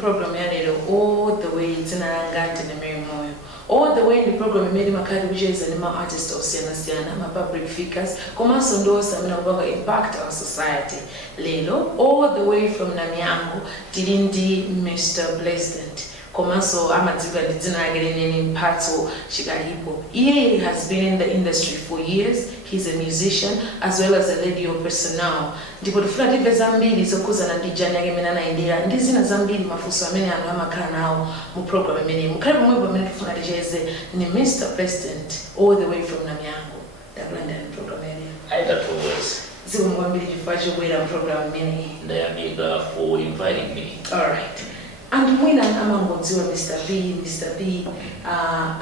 program yalero all the way zinalangante ne Moyo. All the way in the program made makali kucheza ni ma artists osiyana ma public figures komanso ndosa mina kubanga impact our society lelo all the way from Namyango tilindi Mr. President komanso amadziva dzina lake leneni Mphatso Chikalipo. He has been in the industry for years. He's a musician as well as a radio personnel. Ndipo tufuna tive zambiri zokuzana ndi jani yake mena naendera ndi zina zambiri mafuso amene anu amakhala nawo mu program imene mukhale pomwepo amene tufuna ticheze ni Mr. President all the way from Namyango. Takulanda ni program area. Always. Zikumwambiri chifukwa chobwera mu program imene. Ndayamika for inviting me. All right. And mwina amangodziwa Mr. B,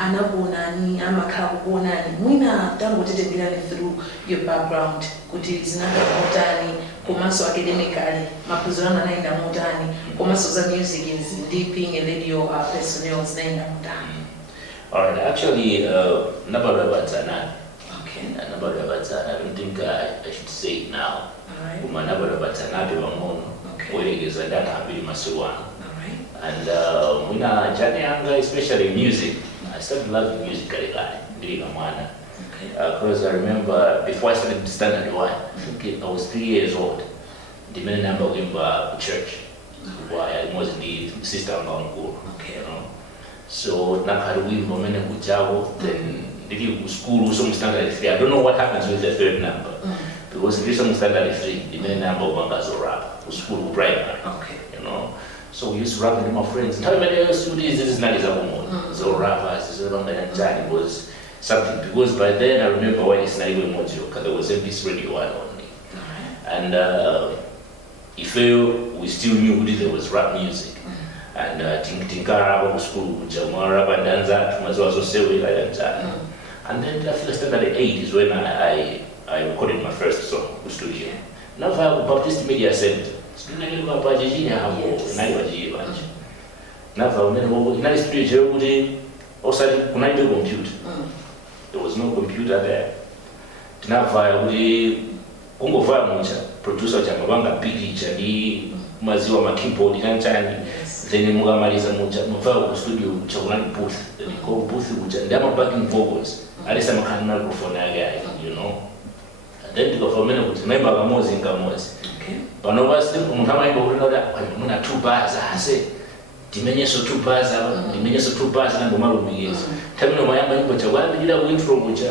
anakuonani amakhala kukuonani mwina tangotitengirani through your background kuti zinanga motani komanso academically maphunziro anaenda motani komanso za music ndi being a radio personnel zinaenda motani. Alright, actually nabadwa batsana. Okay. Nabadwa batsana. I don't think I should say it now. Alright. Kuma nabadwa batsana pe bangono. Okay. Oyegeza data ambiri masuwana. And when I joined, especially music, I started loving music because I remember before I started Standard 1, I think I was 3 years old. The main number went to church. Why I was the sister and uncle. Okay. You know. So we then the school some standard 3. I don't know what happens with the third number. Because if some standard 3, the main number was a rap. School primary. Okay. You know. So we used to rap with my friends. How many used to do this? This is not so rappers, it was something. Because by then I remember when it's not even Moyo, because there was this radio one only. And if we still knew there was rap music. And Tinkara was school, Jamara, and Danza, was also Sewi like that. And then after Standard 8 is when I recorded my first song, studio. Now I Baptist Media Center. Computer. There was no computer there. Producer Jamabanga Pigi, Maziwa ma keyboard then Mugamaliza Muva studio Chakulani booth, then call booth and they backing vocals. Alisa microphone guy, you know. And then the government would remember Gamoz in Gamoz. But no one still when I 2 bars, I say, Dimension 2 bars, Dimension 2 bars, and the Maru years. Tell me, my young but why did I win from which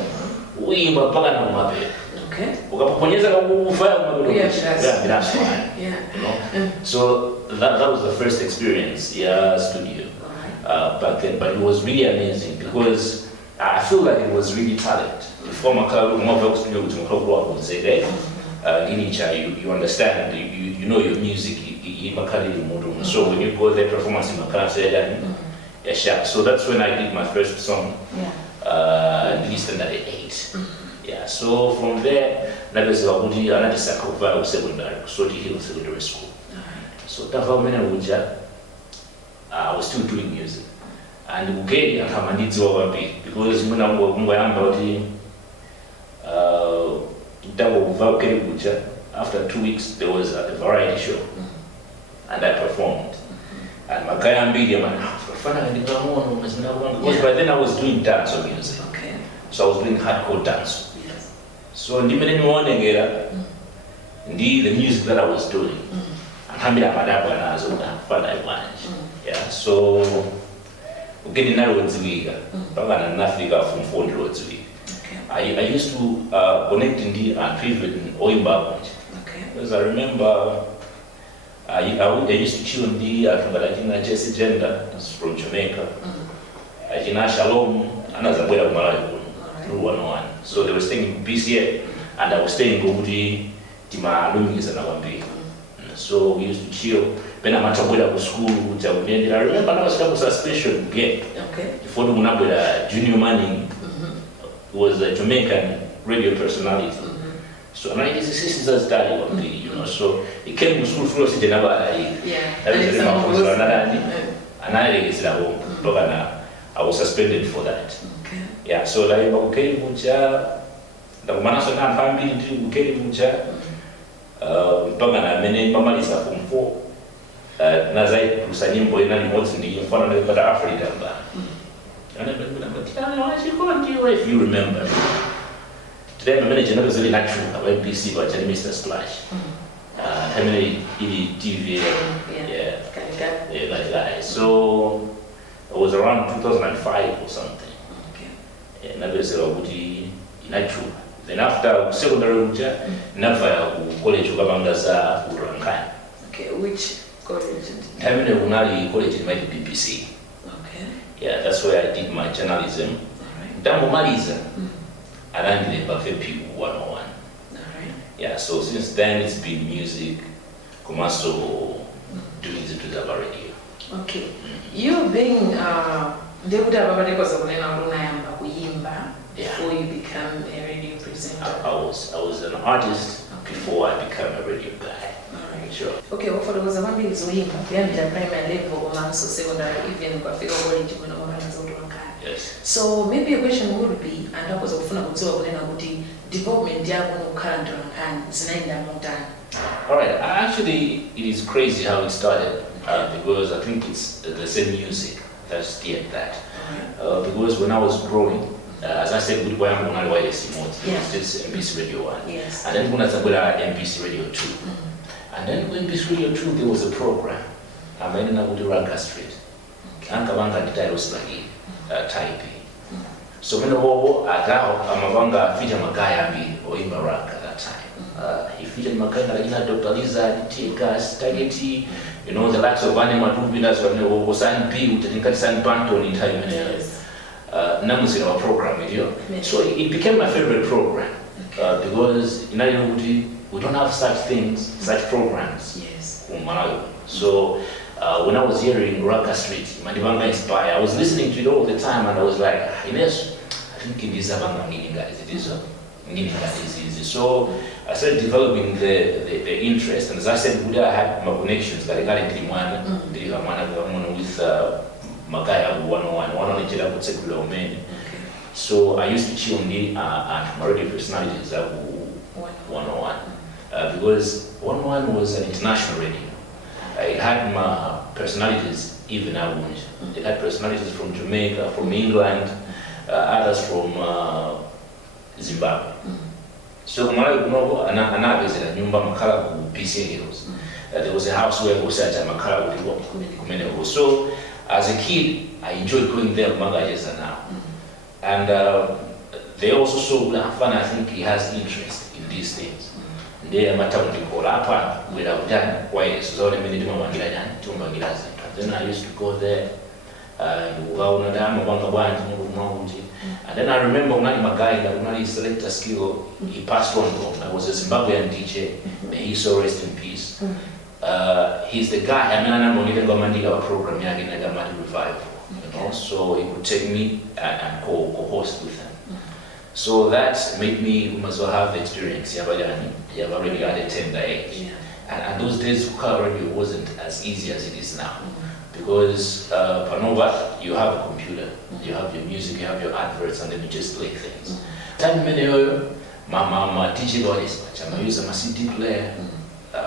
we were Pagano Mabe? Okay. So that was the first experience, studio back then. But it was really amazing because I feel like it was really talent. Before my studio, would say that. You understand, you know your music, so when you go there, performance in Makara, so that's when I did my first song, released in 8. Yeah, so from there, that was another circle secondary, Soti Hill Secondary School. So I was still doing music. And Ugedi and Hamanidzi over big because when I was after 2 weeks, there was a variety show, and I performed. And Makaya Mbidi, because by then I was doing dance music. Okay. So I was doing hardcore dance. Yes. So in the morning, the music that I was doing, yeah. So getting narrow from 4 roads. I used to connect in the private in Oimba. Because I remember I used to tune the Jesse Gender from Jamaica. Ajina Shalom, another way of Malayu, through 101. So they were staying in BCA, and I was staying in Budi, Tima Lumis and Awambi. So we used to chill. When I'm at a school, I remember I was a special game. Before the junior Manning was a Jamaican radio personality. So and his sister's daddy one day, you know. So he came to school first in Nevada. I was suspended for that. Okay. Yeah, so like okay, mucha the manasona family okay mucha pagana mene mamaliza form 4. nazai kusanyimbo ina limodzi ndi mfano ndikapata Africa mba. And if you remember. Today my manager knows really not true about NBC but Mr. Splash. How many TV yeah, like that. So it was around 2005 or something. Okay. And I was not true. Then after secondary never college ukabangaza urankai. Okay, which college? Terminal Unali College in my BBC. Okay. Yeah, that's where I did my journalism. Dambo Maliza. And I did FP 101. Alright. Yeah, so since then it's been music, commercial, doing it to the radio. Okay. You being before you become a radio presenter? I was an artist before I became a radio guy. Alright. Sure. Okay, well for those of us who are primary level or secondary, even college. Yes. So maybe a question would be, and that was a phone development Alright, actually it is crazy how it started because I think it's the same music that steered that. Because when I was growing, as I said, good boy, I'm going to it was MPC Radio 1. Yes. And then when I started MPC Radio 2. And then when MPC Radio 2, there was a program. I went in to Ranka Street. And Kavanga did type. So when I featured Magaya or in Barak at that time. He featured Magaya, Dr. Lisa, T-Gas, Tageti, you know, the likes of Anima Rubinas when they were San P, with the San Panton in time. Namus in our program with you. So it became my favorite program because in Nairobi we don't have such things, such programs. Yes. So when I was hearing Ranka Street, Mandibanga Inspire, I was listening to it all the time and I was like, Ines, I think it is about guys. It is easy. So I started developing the interest, and as I said, I had my connections that I got in with Magaya 101, one on each other secular men. So I used to chill on the radio personalities at 101 because 101 was an international radio. I had my personalities even out. They had personalities from Jamaica, from England, others from Zimbabwe. So when I visited Nyumba Makala PC Heroes, there was a house where I was at Makala. So as a kid, I enjoyed going there among years now. And they also saw fun. I think he has interest in these things. They are matter to call up where I've done quite so many then I used to go there. And then I remember when my guy, when he selected a skill, he passed on. I was a Zimbabwean DJ. May he so rest in peace. He's the guy. I mean, I'm going to go program. I revival. You know, so he would take me and co-host with him. So that made me must have the experience. You have already had a tender age. And those days, car radio wasn't as easy as it is now. Because Panova, you have a computer, you have your music, you have your adverts, and then you just play things. Time my teaching all this much. I'm using my CD player,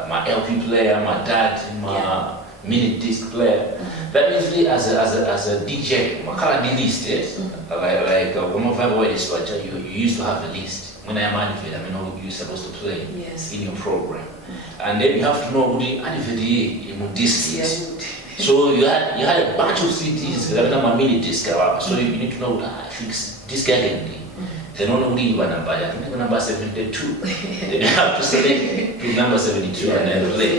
my LP player, my dad, my mini disc player. That means as a DJ, my color delisted. Like one of my ways, you used to have a list. When I am animated, I mean how you're supposed to play in your program. And then you have to know who the animated in this list. So you had a bunch of CDs that are not mini disc, so you need to know fix this guy can be. They don't know the number. I think number 72. They have to select to number 72 and then play.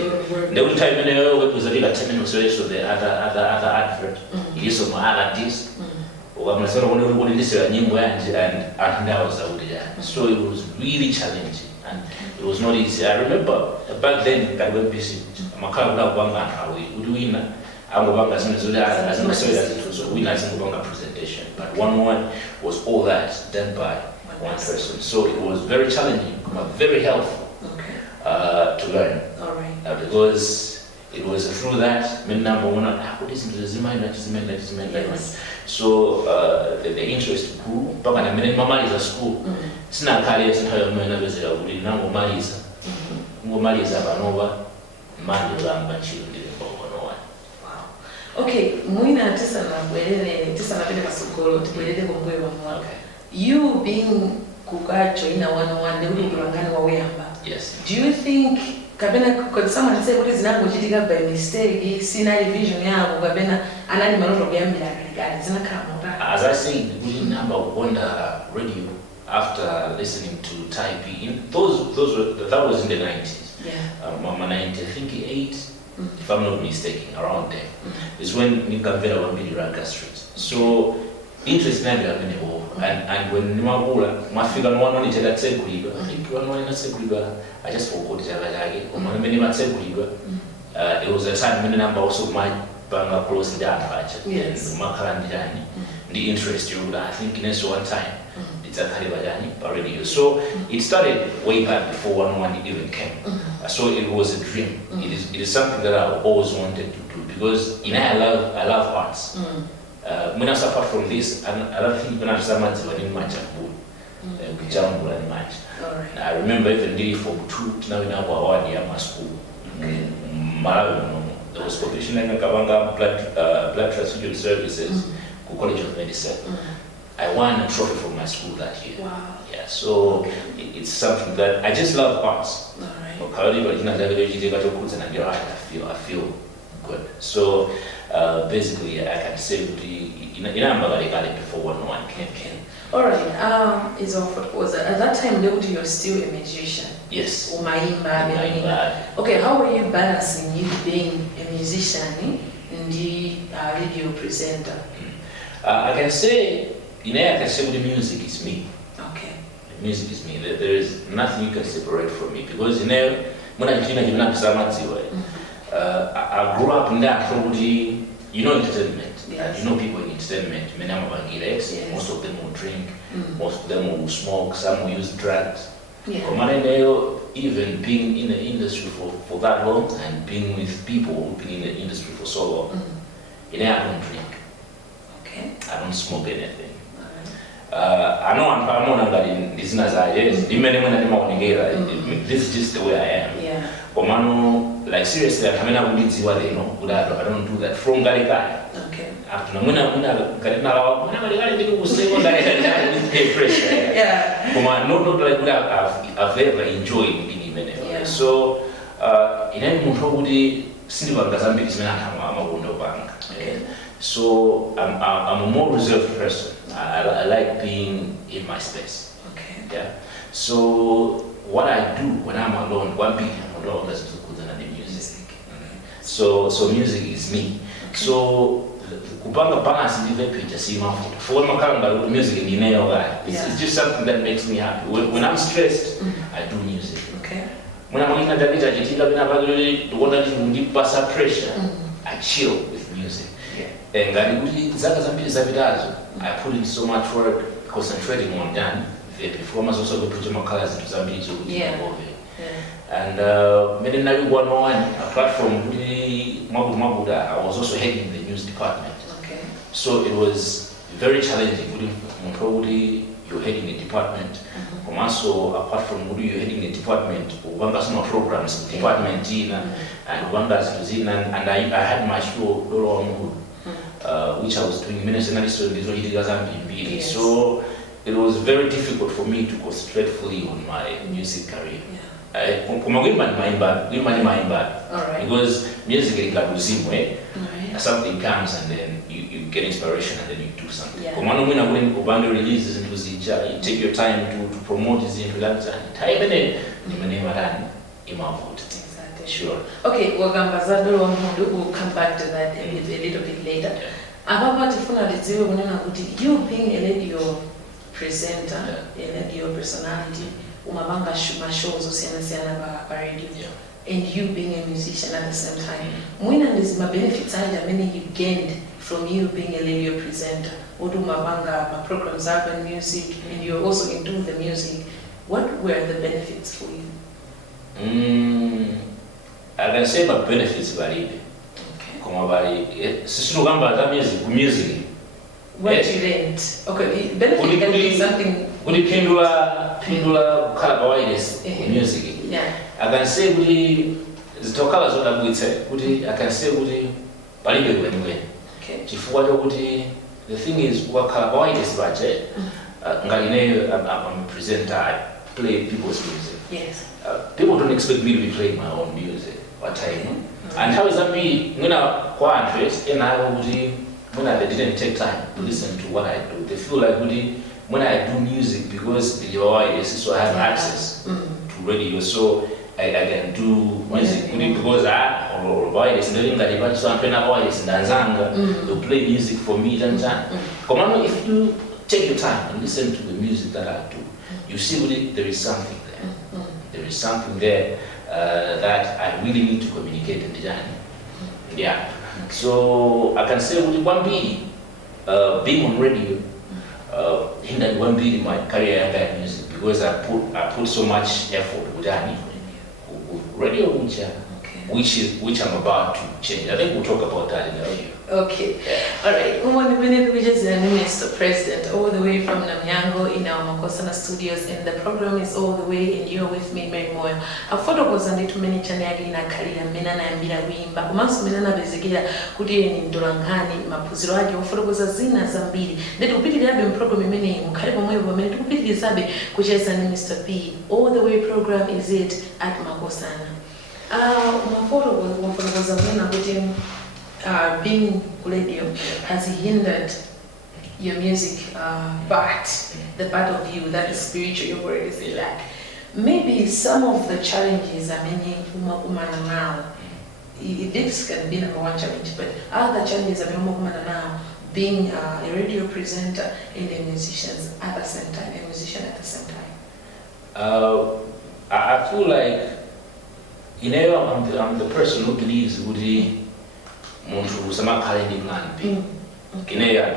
They will type in the was a little 10 minutes away, so the other advert. Use of my other disc. Or I'm going to listen and now so it was really challenging and it was not easy. I remember back then I was busy. My car would win. I'm going to win a presentation, but one was all that done by one person. So it was very challenging, but very helpful to learn. Because it was through that, so the interest grew. But when I mama is a school, it's not carriers and her men of Maliza. Maliza Banova, Mandela, and children. Okay, mwina tisa na bwelele, tisa na pende kasukolo, tibwelele kumbuwe wa mwaka. You being kukacho ina one uli kulangani wa weyamba. Yes. Do you think, kabena, because someone said, what is not kujitika by mistake, sina revision ya kabena, anani manoto kuyambila kalikali, zina kama. As I say, we number one radio after listening to Type in that was in the 90s. Yeah. Mama 90, I think 8, if I'm not mistaken, around there, is when Nikavera Wambili Raga Street. So interest never happened and when Nimabula, my figure one on it at Seguiba, I think one in a Seguiba, I just forgot it again, or many at Seguiba. It was a time when the number also might bang up close down, yes. And the interest you would, I think, in one time. It's a Kalibajani radio. So it started way back before 101 even came. So it was a dream. It is something that I always wanted to do because I love arts. When I apart from this, I don't think when I was in my I remember even day for two now in our school. There was competition in Kavanga blood transfusion services, College of Medicine. I won a trophy for my school that year. Wow. Yeah, so it's something that I just love arts. All right. I feel good. So basically, I can say that before 101 came. All right. It's was at that time you were still a magician. Yes. Okay. How were you balancing you being a musician and the radio presenter? I can say. I can say the music is me. Okay. The music is me. There is nothing you can separate from me because when I grew up in that probably entertainment. Yes. People in entertainment. Yes. Most of them will drink. Most of them will smoke. Some will use drugs. Yeah. Even being in the industry for that long and being with people who've been in the industry for so long, I don't drink. Okay. I don't smoke anything. I know I'm not in this. This is just the way I am. Yeah. Like seriously, I don't do that from Garikai. Okay. Yeah. Not like I've ever enjoyed being in yeah. So in any movie, Okay. So I'm a more reserved person. I like being in my space. Okay. Yeah. So what I do when I'm alone, one beat I'm alone, that's the music. So music is me. Okay. So kupanga balance picture see my food. For my music in it's just something that makes me happy. When I'm stressed, I do music. Okay. When I'm in a pressure, I chill with music. And I put in so much work concentrating on that. The performance also put my colors into some videos. And apart from Mabuda, I was also heading the news department. Okay. So it was very challenging. Probably you're heading the department. Also, apart from you're heading the department, some programs, department and I had my show Dolo, which I was doing ministry yes. So it was very difficult for me to concentrate fully on my music career. Alright. Because music is like the same way. Right. Something comes and then you get inspiration and then you do something. Yeah. When Obama releases into Zija, you take your time to promote his influence and type in it, Exactly. Sure. Okay, we'll come back to that a little bit later. You being a radio presenter, a radio personality, umabanga shows radio, and you being a musician at the same time. When is my benefits and many you gained from you being a radio presenter? What do my programs urban music, and you're also into the music? What were the benefits for you? I can say my benefits varied. Okay. Music. What you learned? Okay, benefit can be something. Music. Yeah. I can say I can say palibe kwenikweni. Chifukwa chokuti the thing is wakhala wireless budget. Ngalineyo, I'm a presenter, I play people's music. Yes. People don't expect me to be playing my own music. What time? And how is that me? When I go interest, and I when I didn't take time to listen to what I do, they feel like when I do music because the wireless, so I have access to radio, so I can do music because I or wireless. So I'm playing wireless and they'll play music for me. If you take your time and listen to the music that I do, you see there is something there. There is something there that I really need to communicate in the journey. Yeah. So I can say with one being on radio hindered one beat in my career in music because I put so much effort with radio, which I'm about to change. I think we'll talk about that in a few. Okay. Yeah. All right. We just Mr. President, all the way from Namyango in our Makosana studios, and the program is all the way, and you're with me, Mary Moyo. A photo was on it many channel in a career, Menana and Bila Wimba, Mas Menana Bezigia, Kudi in Durangani, Mapuziraji, or photo was a Zina Zambili. They will be the album program, many Mukaribo Moyo, to be the Zabi, which is Mr. P. All the way program is it at Makosana. My photo was a winner within. Being radio has hindered your music, but the part of you that is spiritual, you already say that. Maybe some of the challenges are many now. This can be number one challenge, but other challenges are now being a radio presenter and a musician at the same time, a musician at the same time. I feel like, I'm the person who believes Woody. I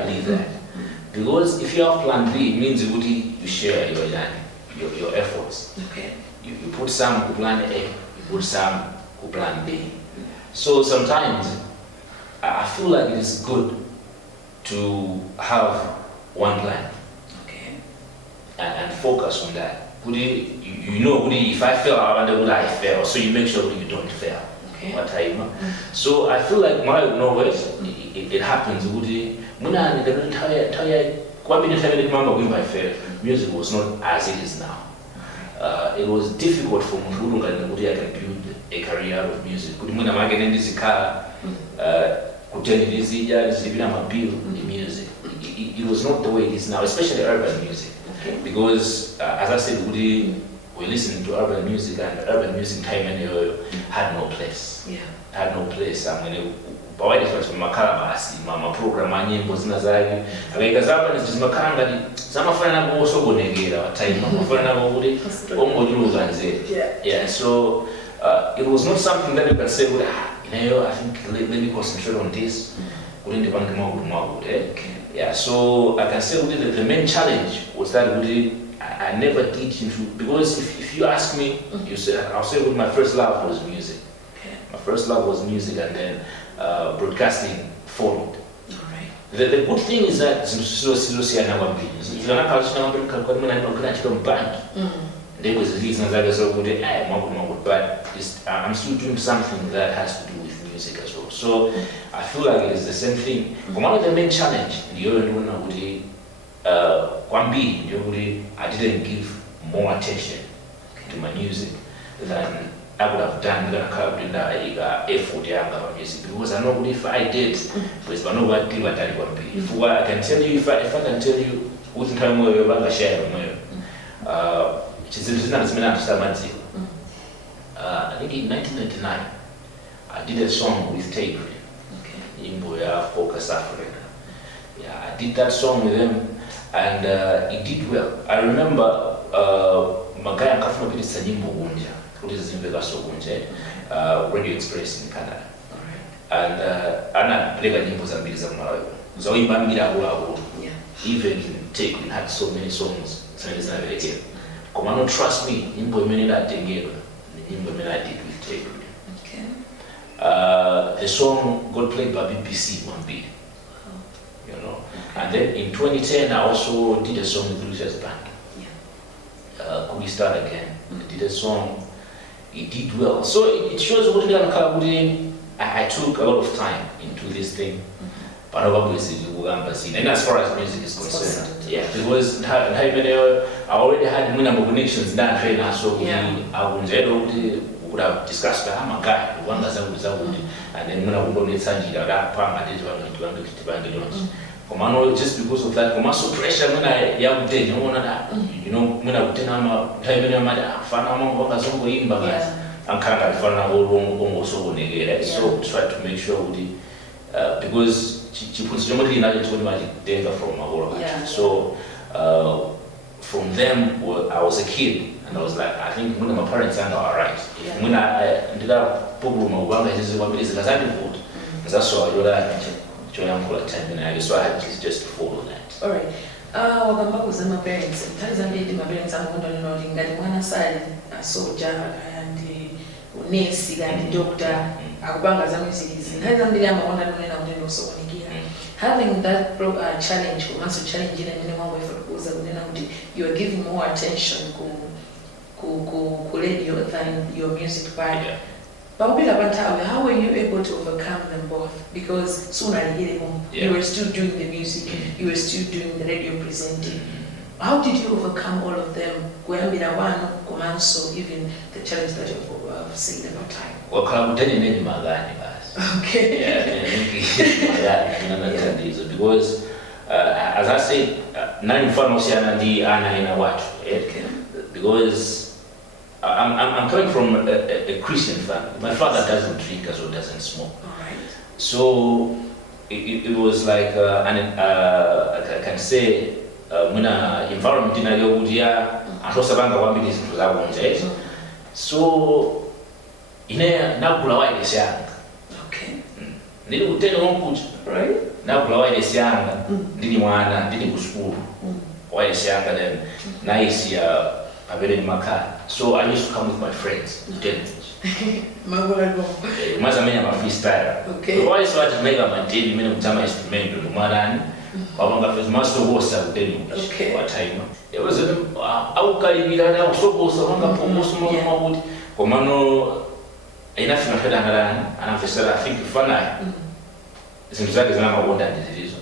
believe that. Because if you have plan B, it means you share your efforts. Okay. You put some to plan A, you put some to plan B. So sometimes I feel like it is good to have one plan. Okay. And focus on that. If I fail, I wonder would I fail. So you make sure you don't fail. Okay. So I feel like my knowledge, it happens. Music was not as it is now. It was difficult for me to build a career of music. It was not the way it is now, especially urban music. Okay. Because as I said, we're listening to urban music, and urban music time had no place. Yeah. Had no place. I'm going to my Makalabasi, my program, my name was Nazari. I mean, because urban is just Makanga. Some of them also go negate time. Yeah. So it was not something that you can say, I think let me concentrate on this. Yeah. So I can say the main challenge was that I never did into, because if you ask me, I'll say my first love was music. Okay. My first love was music, and then broadcasting followed. All right. The good thing is that there was reasons that was so good, but I'm still doing something that has to do with music as well. So I feel like it is the same thing. But one of the main challenge, I didn't give more attention to my music than I would have done in the effort music, because I know if I did, because I know what I can tell you, if I can tell you what time we were going to share, I think in 1999, I did a song with Tape, Moyo, Focus Africa. Yeah, I did that song with him, and it did well. I remember Magaya Kafuna Pitisa Nyimbo Gunja, Radio Express in Canada. And Anna played Nyimbo Zambili za Malawi. So even in Tape, we had so many songs. Come on, trust me, Nyimbo many that Nyimbo many I did with Tape. The song got played by BBC one beat. And then in 2010, I also did a song with Lucia's band. Could We Start Again? I did a song, it did well. So it shows what I took a lot of time into this thing. But and as far as music is concerned, yeah, because I already had many connections that trainer, so I would have discussed my guy, one that's and then when I would only send you that palm, I did just because of that, commercial pressure when I young day, no one that, when I would tell my time, fan among workers over in Bagas, and can't I find out almost so negated. So try to make sure we because she puts somebody in danger from my work. So from them, I was a kid, and I was like, I think when my parents are alright. When I ended up putting my work, I just want to listen to that's why I do that. So I had just to follow that. All right. Wakamba was my parents. My parents are wondering, and one aside, a soldier and the nurse and the doctor. Having that challenge, challenge in you are giving more attention to radio than your music part. But how were you able to overcome them both? Because sooner you were still doing the music, you were still doing the radio presenting. How did you overcome all of them? Even the challenge that you've seen about time. Well, I'm telling you, okay. Because as I said, because I'm coming from a Christian family. My father doesn't drink or doesn't smoke. Right. So it was like I can say environment in Ayogudia, so okay. Right? Now, Gloria is young, didn't want, didn't go school. Why is younger than nice, I been in my car. So I used to come with my friends to Denmark. Must have made a freestyle. Okay. Why so I just make up my daily minimum time instrument to Maran? I must have was out there. What time? It was out Caribbean, I was so close to most more. Comano enough in a and I think fun. Seems like it's not what that is.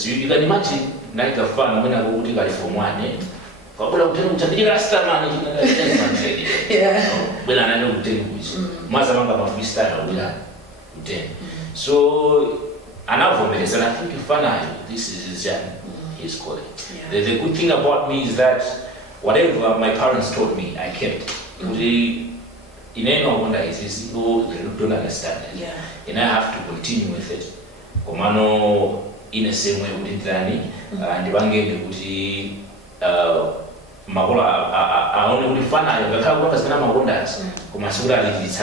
So you can imagine night of fun when I go to California. But I'll tell you to last time, when I know Mazamanga freestyle with them. So, another for me, and I think fun, this is his calling. The good thing about me is that whatever my parents taught me, I kept. In any wonder is they don't understand it. And I have to continue with it. Komano in the same way we did that, and the banging the Magola I only will find out how workers can have wonders. Komasura is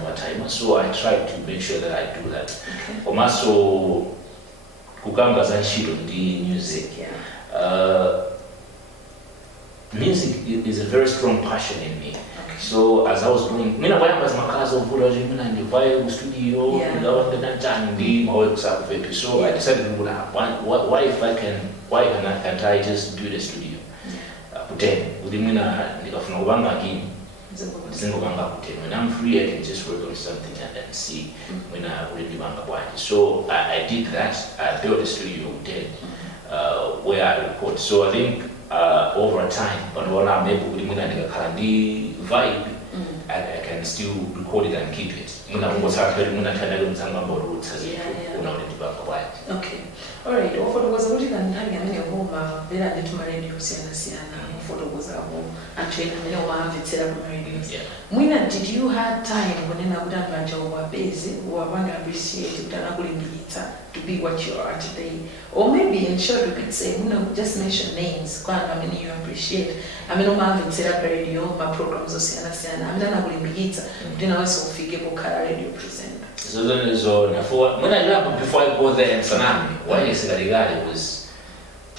what time. So I try to make sure that I do that. Komaso Kukanga Zanshiro the music. Music is a very strong passion in me. So as I was growing, I was my class of and the vibe studio, so I decided, why can't I just build a studio? When I'm free, I can just work on something and see when I really want to buy it. So I did that. I built a studio where I record. So I think over time, but when I'm able to vibe, I can still record it and keep it. Okay. All right. Offer was a little and having a home, very little radio, Siana, photo was a home, and train me over the terrible radios. Mwina, did you have time when I would have a job or busy or want to appreciate it to be what you are today? Or maybe in short, we could say, just mention names, you appreciate. I mean, I'm having radio, my programs of Siana, I'm not going to be it, then also figure radio presenter. So when I left before I go there in Sanami, why is it was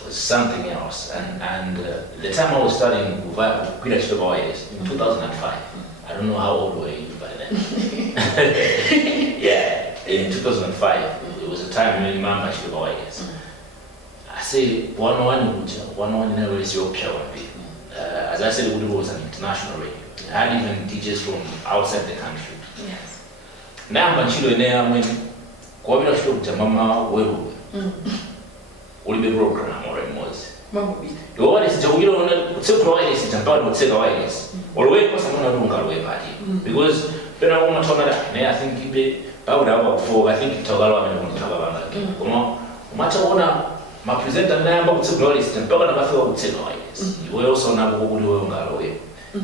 something else. And the time I was studying in 2005, I don't know how old were you by then. In 2005, it was a time when Mama should I say one in a race your as I said, it was an international radio. I had even teachers from outside the country. namba ntchito ineyo amene kuwapita ntchito kuja mama weruka ulibe program oremozi iwo wireless chakukira kutsekula wireless mpaka notseka wireless oloweko samana lunga lowepati because pena kumatona naye I think ibe bakuda kufoka I think tokalo amene kunitaka banga koma umachaona mapresenter nayamba kutsekula wireless mpaka nabafika kutseka wireless iwe osona kuti wewe ngalowe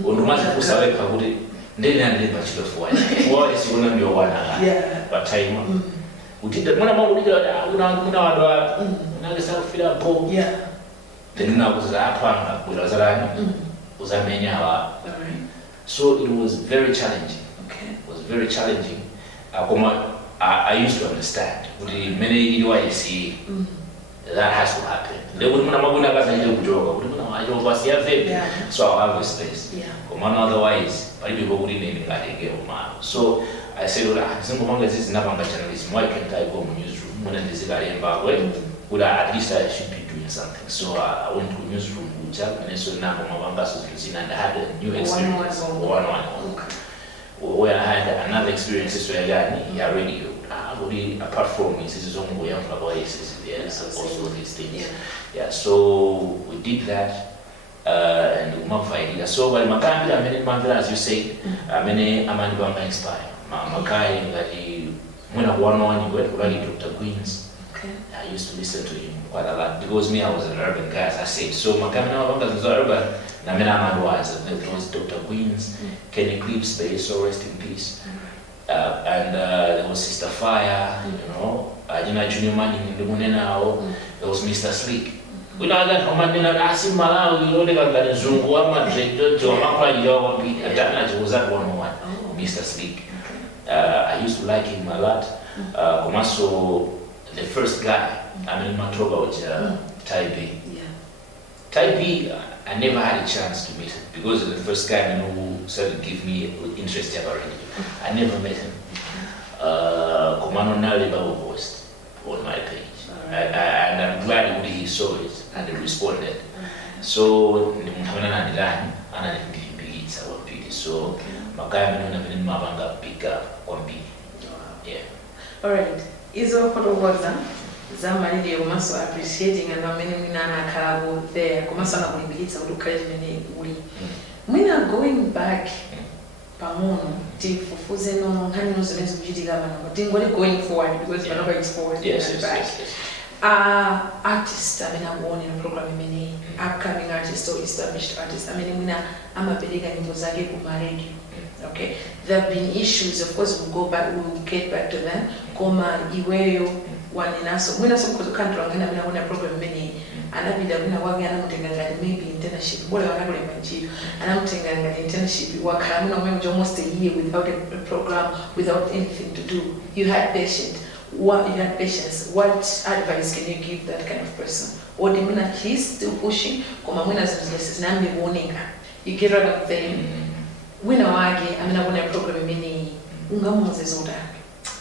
ondumazi kusaweka kuti ndene andimba chilo for wireless wona ndiyo wana but time utinde mwana mwangu ndikira una wadwa nangesa kufira po then unakuza apanga kulazarani uzamenya wa so it was very challenging. It was very challenging. I used to understand kuti many idwayisi that has to happen. Lekuti muna maguna kaza ile kujoka kuti muna wajoka siya vepi so I'll have a space otherwise palibe kuti nini ngatenge uma so I said singomanga zizinapanga journalism why can't I go to newsroom muna ndizikalemba would at least I should be doing something. So I went to newsroom and so now and I had a new experience where I had another experience where I radio apart from this is only also these things. So we did that and so while Makambi as you said many Amanda inspired Makai that he when I one you went Dr. Queens. I used to listen to him quite a lot because me I was an urban guy as I said. So Makamina was urban. Namena was there was Dr. Queens, Kenny Clips, they so rest in peace. And there was Sister Fire, you know, Junior Manning in the Munena, there was Mr. Sleek. We know that Homanina Asim Malawi, you know, they got that Zunguama, to Amapa Yawa, and was that 101, Mr. Sleek. I used to like him a lot. Komaso the first guy, I mean, Mantoba was Type B. Type B, I never had a chance to meet him because the first guy who started to give me interest about radio. I never met him. Komano Naliba post on my page. And I'm glad he saw it and he responded. So, so, Makaya pick up 1B. Yeah. Alright. Izo photowaza zamani umaso appreciating and many minana kabo there kumasana kulimbilitsa udukhaje mene uli mwina going back pamono tifufuze no nkani no zimenzo kuchitika mana but ngoli going forward because we know it's forward back. Artist amena kuona in program mene upcoming artist or established artist amene mwina amapeleka nyimbo zake ku radio. Okay, there have been issues. Of course, we'll get back to them. Koma iweyo waninaso. Mwina so kuzo kanto angana mina wana problem many. Anabida mina wagi anamutenganga maybe internship. Bole wanagule manchi. Anamutenganga internship. Wakamuna mwenye almost a year without a program, without anything to do. You had patience. What advice can you give that kind of person? Or the mina he's still pushing. Koma mwina zimzilesi nambi warninga. You get rid of them. Wina wage amena kuna program many ungamuze zoda.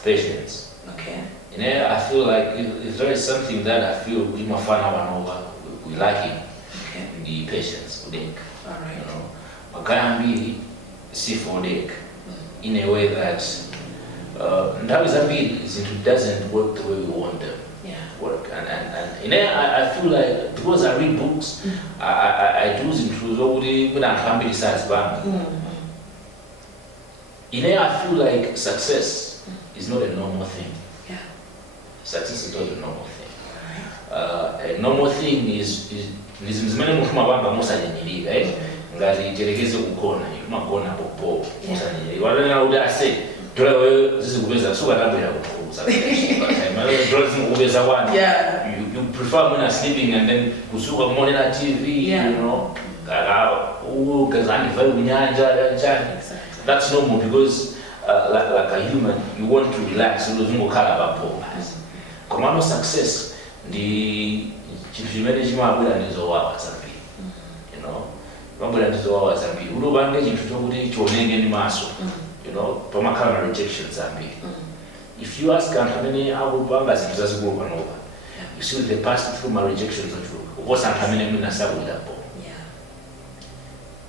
Patience. Okay. You know, I feel like if there is something that I feel we must find out we like it. Okay. The patience, Udek. Alright. You know, Makayambi see for Udek in a way that it doesn't work the way we want them. Work and you know, I feel like because I read books, I do into already when I'm happy size bank. You know, I feel like success is not a normal thing. Yeah. Success is not a normal thing. A normal thing is mzimene mufuma banga musa nyiriga ngati jerekeze kukona ikuma popo musa nyiriga wala uda say dola wewe zizikubeza suka nabela kukuza yeah, you prefer when sleeping and then kusuka morning at TV, you know, that's normal because like a human you want to relax, so don't go command success the chief management will and zo wa zambi, you know, mambo ya zo wa zambi ulo bange chintu chokuti chonenge ni maso, you know, pamakhala rejection zambi. If you ask how many albums just go over, you see they passed through my rejections of you. What's happening in a sabu that ball? Yeah.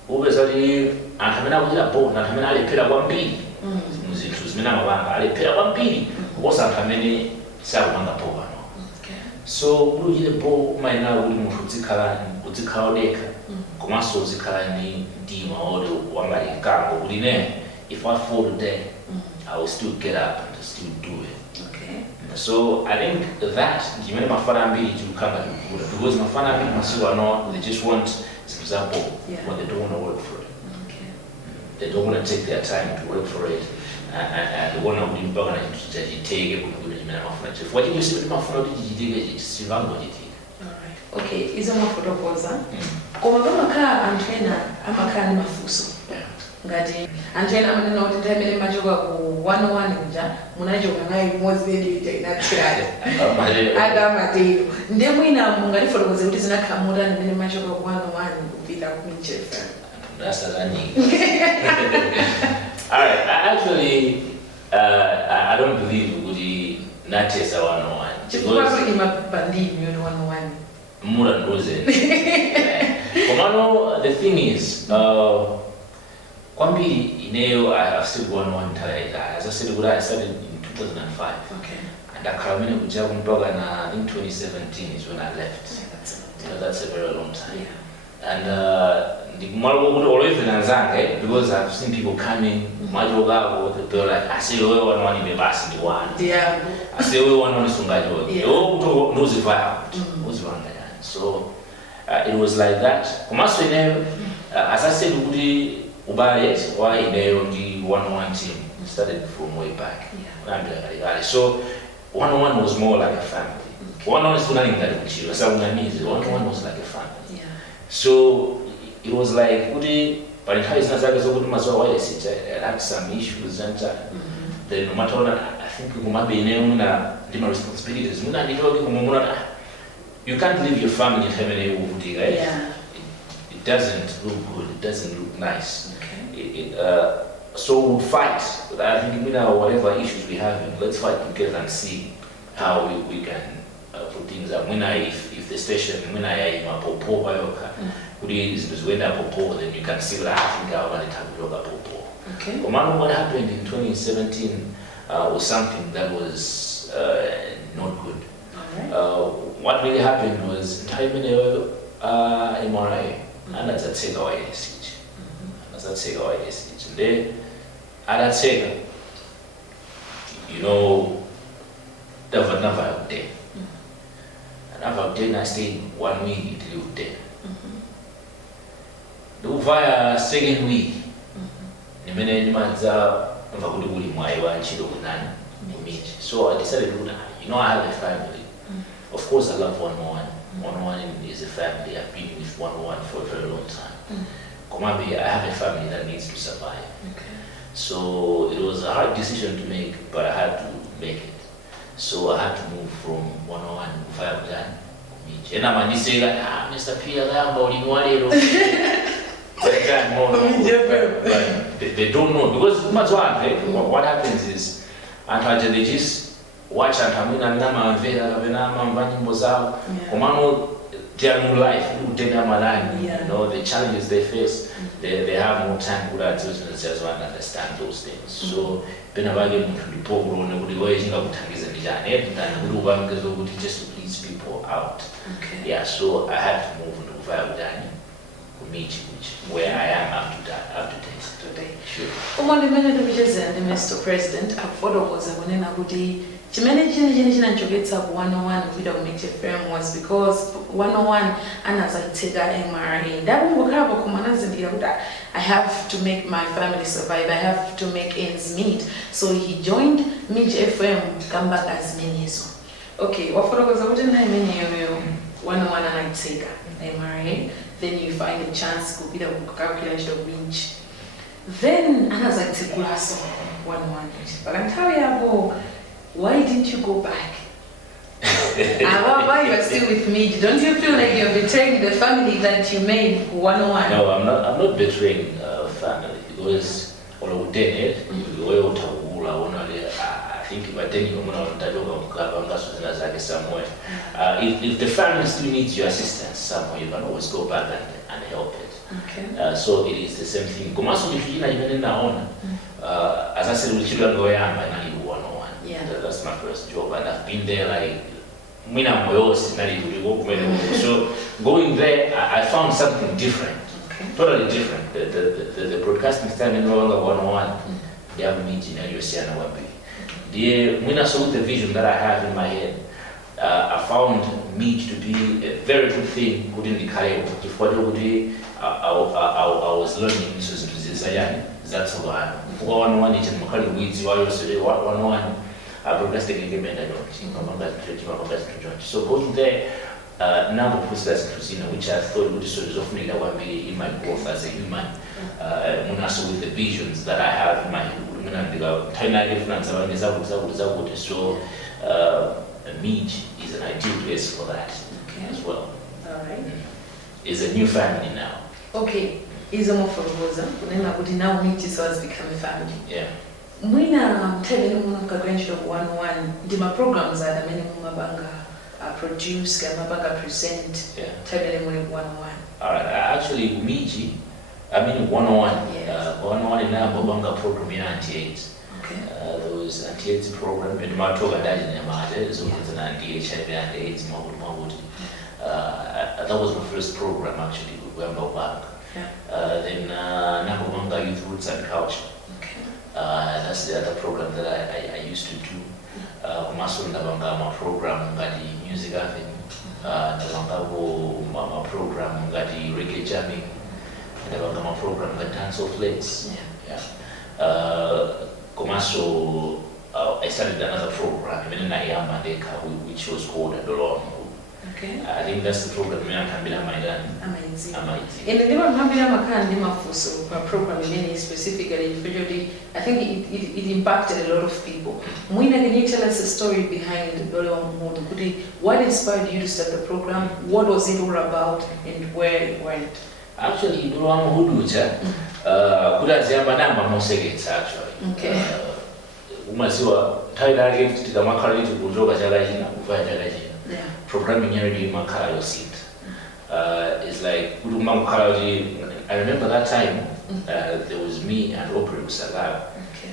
Always and how many with that ball, not how many pay 1 billion. muzinthu zimene amapanga alephera kwambiri kuposa anthu amene sakupanga ball pano. So kulukire ball umayenera kuti munthu uzikhala odekha komanso uzikhala ndi mtima wangati mkango kuti ne if I fall today I will still get up and still do it. So I think that chimene mafana ambiri chikukhala chikukula because mafana ambiri masiku ano they just want, for example, when they don't want to work for it. They don't want to take their time to work for it. And they want to be back and take it. What did you say? Okay, is a more photoposa. Komagama Antena, Amakan Mafuso. Ngati Antena amene kuti time majoka ku 101 munajoka naye was very natural. Adamatero. Ndemwina mungali fotokoze kuti zinakhamura amene majoka ku 101 kupita ku Minchefa. That's a running. Alright, actually, I don't believe Woody not is a 101. Probably my bandit, you know, 101. More than Rosen. The thing is, Kwambi, I've still gone one time. As I said, I started in 2005. Okay. And I came in with Javan Program in 2017 is when I left. Yeah, that's a very long time. Yeah. And because I've seen people coming, they're like, I say, oh, one in the bus in the one. Yeah. I say, oh, one is Sungajo. Oh, knows if I out. So it was like that. As I said, Ubaret, why in the 101 team started from way back. Yeah. So 101 was more like a family. 101 is not that which was 101 was like a family. Yeah. So it was like, but it has not I had some issues and then no matter what, I think we might be different responsibilities. You can't leave your family in heaven, right? Yeah. It doesn't look good, it doesn't look nice. Okay. So we'll fight. I think whatever issues we have, let's fight together and see how we can put things up. If the station, when I am popo, then you can see that I think I want to have popo. Okay. What happened in 2017 was something that was not good. What really happened was time in MRI, and that's a take away message. That's a take away message. And then, at that second, there was never out there. And after then, I stayed 1 week to live there. The via second week, so I decided to do I have a family. Of course, I love 101. 101 is a family. I've been with 101 for a very long time. I have a family that needs to survive. Okay. So it was a hard decision to make, but I had to make it. So I had to move from 101 to 5 and I'm going to say that, Mr. P, I'm going but they don't know because what happens is they just watch and their new life, the challenges they face, they have more time to understand those things. So just to please people out. Okay. Yeah, so I had to move into where I am up to today. Sure. Mr. President, chimene 101 video make firm was because 101 anazatega MRA. I have to make my family survive. I have to make ends meet. So he joined Midge FM, come back as Miniso. Okay, what for was 101 anazatega MRA. Then you find a chance to be able to calculate the winch. Then anazatega 101. But I'm telling you, why didn't you go back? Why you are still with me? Don't you feel like you're betraying the family that you made 101? No, I'm not betraying family because all of them, I think if I tell you somewhere, if the family still needs your assistance somewhere, you can always go back and help it. Okay. So it is the same thing. Komaso china even naona as I said, children go yamba na you 101. Yeah. That's my first job, and I've been there like Moyo so going there, I found something different. Okay. Totally different. The broadcasting style in no longer 101. They have meeting and you see an Wabi. When I saw the vision that I have in my head, I found meat to be a very good thing within the career. I was learning this was that's why 101 is in Makali Weeds, 101 broadcasting equipment. So going there, number of processes which I thought would sort of me in my growth as a human, with the visions that I have in my head. So meat is an ideal place for that as well. Alright. It's a new family now. Okay. Is a more for Rosa, when now meat is has become a family. Yeah. When I'm telling you of 101, the programs are the minimum mabanga produce, mabanga present, telling you 101. Alright, actually, Miji, I mean 101. Yes. 101 in our Babanga program in anti-AIDS. Okay. There was anti-AIDS program in Matoga died in Yamada, so it's an anti-HIV and AIDS. That was my first program actually, we were back. Then Nakabanga Youth Roots and Culture. Okay. That's the other program that I used to do. My program got the music avenue. My program got the reggae jamming. My program got dance of legs. I started another program in which was called Dolo. Okay. I think that's the program Amazing. And the Mphatso program specifically, I think it impacted a lot of people. Can you tell us the story behind Dolo? What inspired you to start the program? What was it all about and where it went? Actually, Dolo actually. Okay. Programming in Makarayo seat. It's like I remember that time there was me and Aubrey Usala.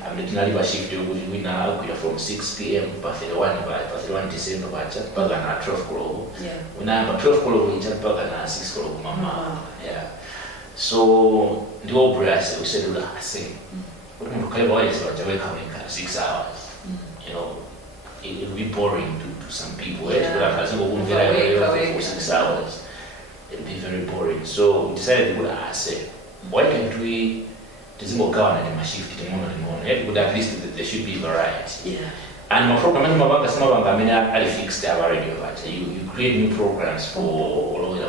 I'm literally shift from 6 p.m. by 31 December by 12 o'clock. When I'm 12 o'clock, 6 o'clock, mama. Yeah. So the Aubrey I said, I say, what am I coming 6 hours? You know, it will be boring to some people. For 6 hours. It will be very boring. So we decided I said, why can't we go on and shift in the morning? At least there should be variety. Yeah. And my program I fixed our radio. You create new programs for all over the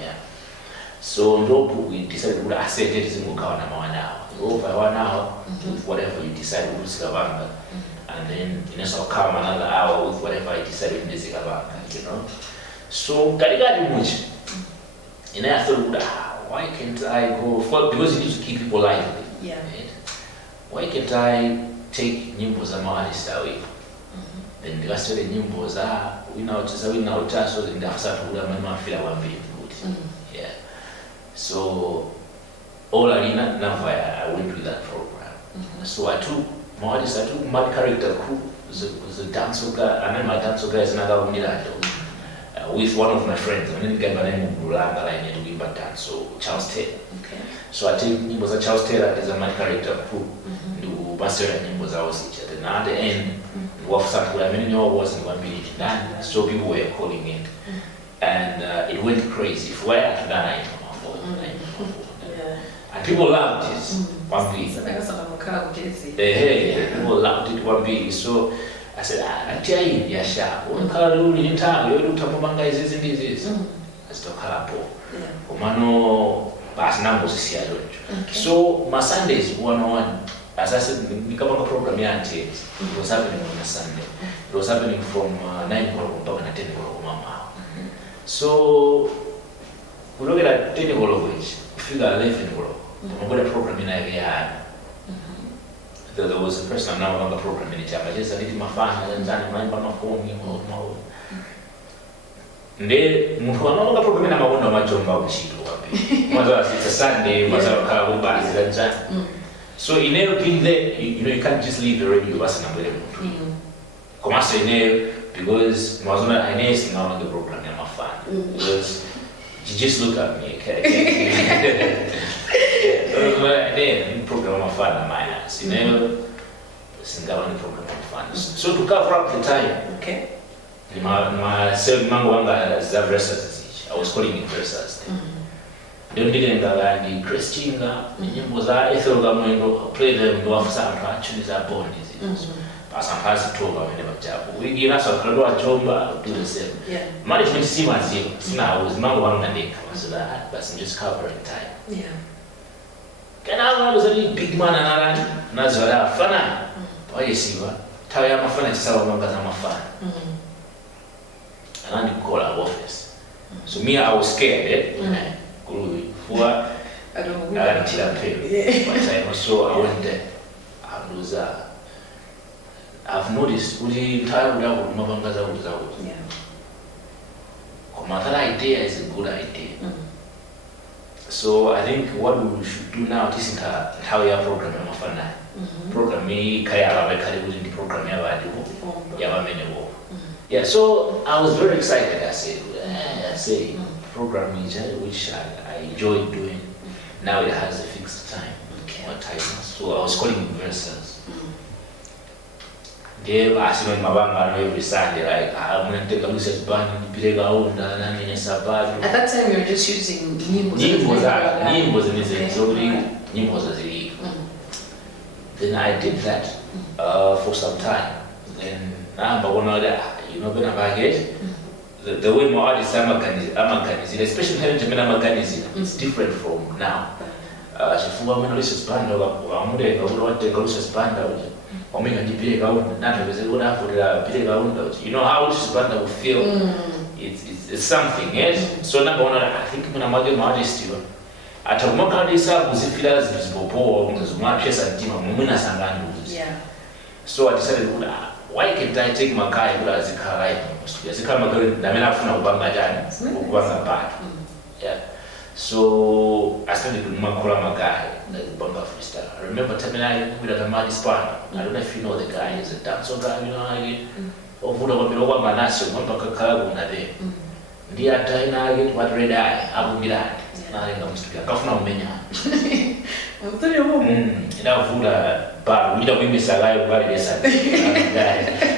yeah. So we decided I said it is go on 1 hour. Go by 1 hour with whatever you decide with Skavanga. And then I'll come another hour with whatever I decided in this you know. So much. And I thought, why can't I go for, because it used to keep people lively. Yeah. Right? Why can't I take nyimbo za maartist away? Then the rest of the nyimbo za wina so then after to mama feel one bit good. Yeah. So all arena now I went with that program. So I took my character crew was a dancer guy, and then my dancer guy is another with one of my friends. And then the guy by the name of Bulanga, I need to give back dance, so Charles Taylor. Okay. So I think it was a Charles Taylor as a my character crew. The master and was ours each other. Now at the end, what I mean, wasn't 1 minute done, so people were calling it. And it went crazy. Where after that, and people loved it. 1 beat. People loved it 1 beat. So I said, I tell you, yeah, sharp. One color in time, you look up among guys, isn't this? That's the Chikalipo. Omano, Bass numbers here. So my Sundays 101. As I said, become a program here. It was happening on a Sunday. It was happening from 9 o'clock and 10 o'clock. So we look at 10 o'clock, which figure 11 o'clock. I'm going to program in area. There was a person now on the program in the time. I just need my phone and my phone. nde muntu anoonga problem amaona machomba kuchito wapi mother it's a Sunday mother kala kubazi kanjani so in every being there you can't just leave the radio basi na mbele muntu komasa in because mazuna ines na on the program ya mafana because you just look at me okay then program of fun my hands you know singawa ni program of fun so to cover up the time okay my self mango wanga za verses I was calling it verses then didn't ngani Christina nyimbo za ethel ga mwendo play them do afisa actually za bond asa hasi toba wene bachapo wingi naso akaloa chomba do the same management si mazio sina mango wanga ndeka so that but just covering time Can I was a big man and I Nazara Fana? Why you see what? Tayama Fana is our Mangazama fan. And I call our office. So me, I was scared, I don't know. I didn't so I went there. I've noticed the entire Mabangaza was out. That idea is a good idea. So I think what we should do now is how your program mafana. Program me kaya abekali within the program ya menebo. Yeah, so I was very excited. I say program which I enjoy doing. Now it has a fixed time. What time? So I was calling verses. They were asking my banga every Sunday, like I'm going to take a look at band, at that time you were just using Then I did that for some time. Then now you know when I get the way my artists are especially when Jamaican mechanism is different from now. If you want to band you know how this band will feel. It's something, yes. So number one, I think when I'm a artist, at a mock out this up was if it has this popo, my piece and team, yeah. So I decided, why can't I take my car as a car ride? As a car, I'm yeah. So I started with my guy, the Bunga freestyle. I remember terminating with a Madi Span. I don't know if you know the guy, he's a dancer guy, you know, I or would have been over Manasio, one Baka there. The other I get what red eye, I will be that. I comes to be a governor mania. I'm telling you, that would but we don't miss a live body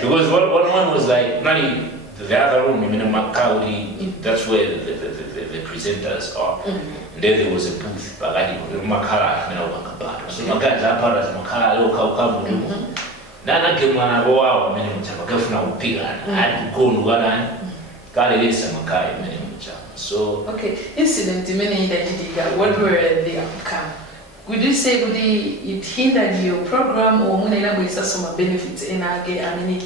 because one was like, Nani, the other room, in Macaulay, that's where the presenters are. And then there was a booth, but I didn't Macala, so my guys are part of Macala, local. Nana came on a go out, many governor would pick and go to Gadan, got it is a Makai, many. So, okay, incident, many that what were the outcome? Would you say it hindered your program or when I some benefits in our game? I mean,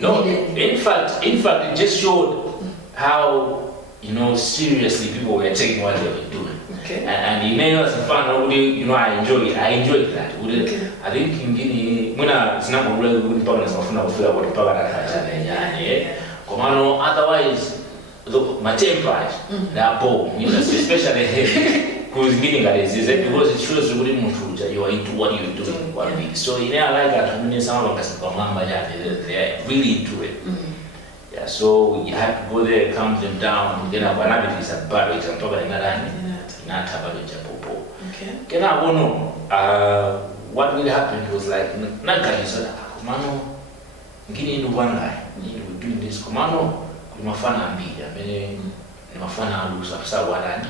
no, in fact, it just showed how seriously people were taking what they were doing. Okay. And the nails and fun, I enjoyed that. Okay. I think in Guinea, when it's not really good partners of otherwise, my temper, that ball, especially heavy. Because it shows you are into what you're doing. So I like that some of us they're really into it. Yeah, so you have to go there, calm them down, then have an habit is a barrier and talk not have a okay. Can I know what really happened was like Naga is Kumano getting into one guy, doing this Kumano, Kumafana and me, I mean Mafana lose of Sawati.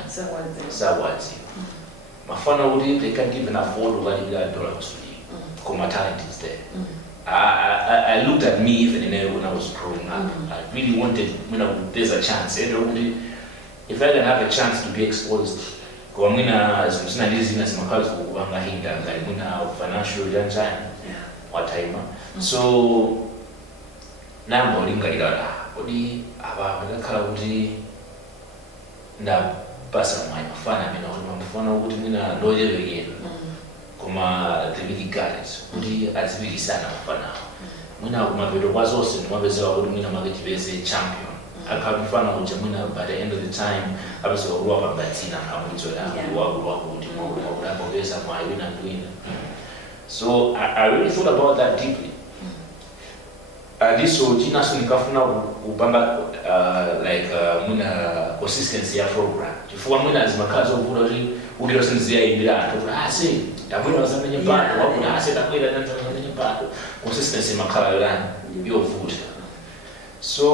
Mafana they can't even afford $1 Kuma talent is there. I looked at me even when I was growing up. I really wanted, there's a chance. If I can have a chance to be exposed, financial time. So now na pasa my fana mfano would mina loyal again kuma the big guys would as big sana mfana muna kuma bedo kwazo sin mabeza would mina magati beze champion akabifana ujamuna by the end of the time abaso ruwa babatina amuzola wakuti ngokulapho besa my win. So I really thought about that deeply. This ojina sunikafuna ubanga like muna consistency ya program. Chifukwa mwina azimakazo obula ri ugiro sinzia ibira to say tabwira bazamenye bado wakuna say tabwira nzamenye bado consistency makala lan yo food. So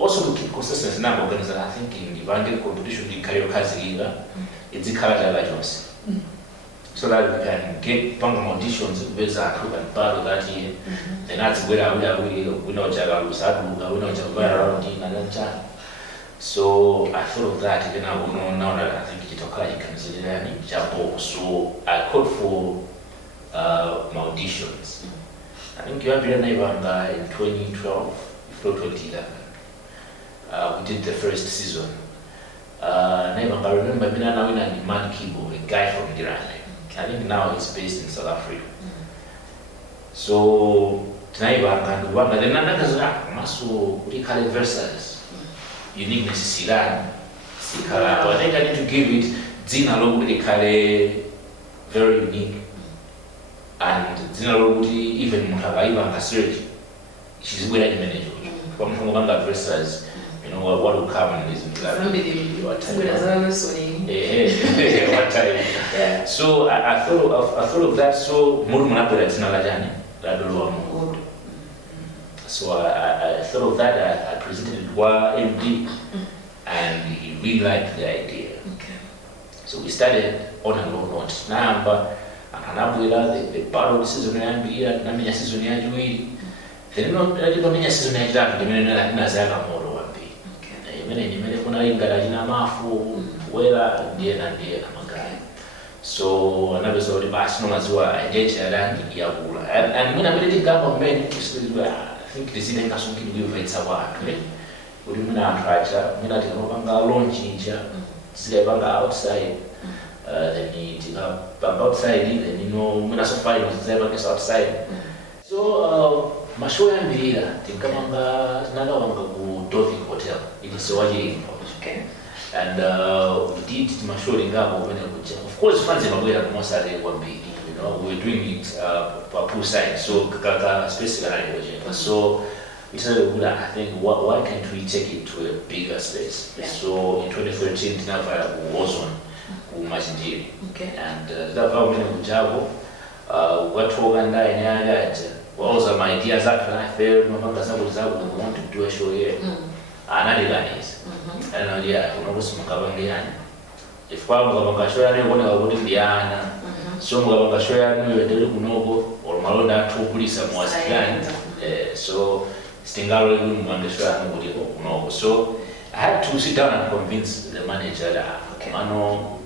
also to keep consistency now organize I think in the band competition the karaoke it's the color like us. So that we can get pang auditions with that group and part of that year. Then that's where we know Jaga Lusadu, we know Jaga in another time. So I thought of that, even now that I think it's okay, you can consider any Japo. So I called for my auditions. I think you have been in 2012, if not 2011. We did the first season. I remember being a man keyboard, a guy from Iran. I think now he's based in South Africa. So tonight then maso recall verses uniqueness silan sikala. I think I need to give it Zina Lobudi very unique and Zina Lobudi even Muhabaiba Kasuri. She's well managed from Muganga verses. You know what will come in this So I thought of that. So so I thought of that. I presented it to MD, and he really liked the idea. Okay. So we started on a low note. Now, the part of the season and the season then I didn't season the so another sort of national as well. I did and when I made it up of men, I think the city has something to do with our we didn't try to launch outside. Then you outside, then you know, when I saw fire was outside. So Mashoya and Vida, think among another Dorothy Hotel in the Sowaji. Okay. And we did Mashoya when of course, fans in Moyo at most are one big, you know, we're doing it poolside, so Kaka space. So we said, I think, why can't we take it to a bigger space? Yeah. So in 2013, Tinava was on Umajindiri. Okay. And that was when Javo, what Woganda and that. What was my ideas that I failed? No one want to do a show here. Another guy is. And yeah, I was Makabangian. If one of Makashwari, one of Wodiana, some of Makashwari, Nobo, or Malona, two police was planned. So Stingaro and the Shwari Nobo. So I had to sit down and convince the manager that I'm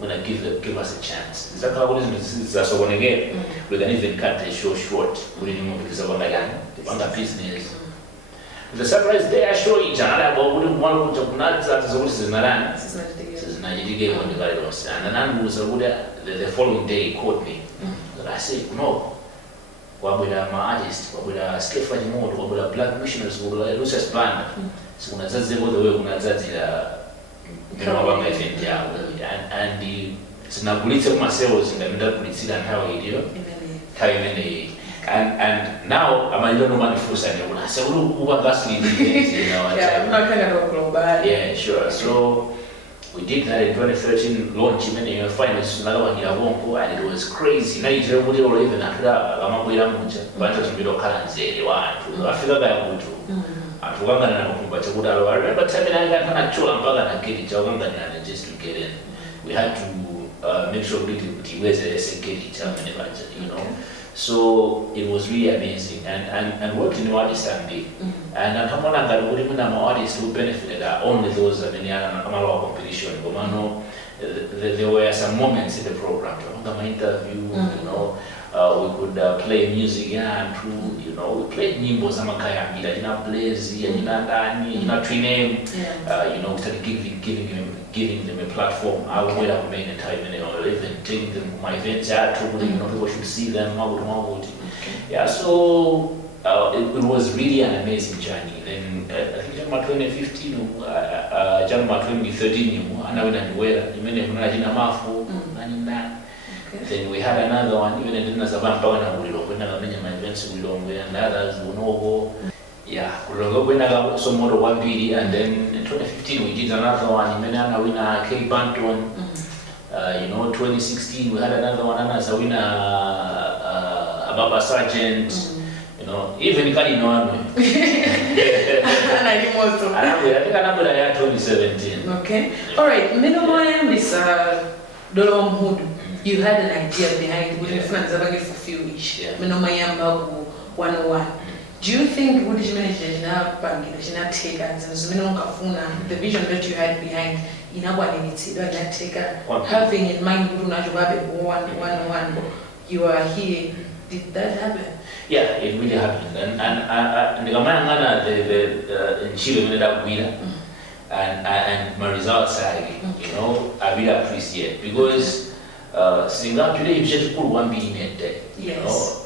going to give us a chance. Is so when again, we can even cut the show short. We didn't know because of the business. The surprise day I show each other, but we didn't want to not that is always in the land. This is Nigeria when the guy was. And then was the following day he called me. And I said, no. What with my artist, what with a Stefani Mode, what with a Black Missionaries, what with a Lucius Band. So when I said the way when I said and the Sinabulita myself in the middle of and how he did. And now I'm a young man first and I said, who gas I'm not going to go global. Yeah, sure. So we did that in 2013 launch and finance another one here and it was crazy. Now you would even after that, I'm a bunch of middle currency. I feel like I would do. I remember telling I got actual and get it just to get in. We had to make sure we get it, you know. So it was really amazing and working with artists and big. And I'm talking about even artists who benefited are only those that in our competition. There were some moments in the program. My interview, you know. We could play music and through, you know, we played nyimbo za makaya bila jina blaze jina ndani jina tree name. You know, we started giving them a platform. I would have made a time and even taking them to my events. You know, people should see them. Yeah, so it was really an amazing journey. Then I think January 2015, January 2013, then we had another one, even in the Savannah, and others will know. Yeah, some more one video, and then in 2015 we did another one. Winner K Banton. 2016 we had another one. Another winner, Baba Sergeant. Even Kalino. I think I number 2017. Okay. All right. Minimum is Dolo. You had an idea behind what your friends are going to fulfill. Minimum 101. Do you think what you managed to take as the vision that you had behind having in mind you are here? Did that happen? Yeah, it really happened. And the Chile ended up winning, and my results I really appreciate because Singapore today you just put one being in there. Yes.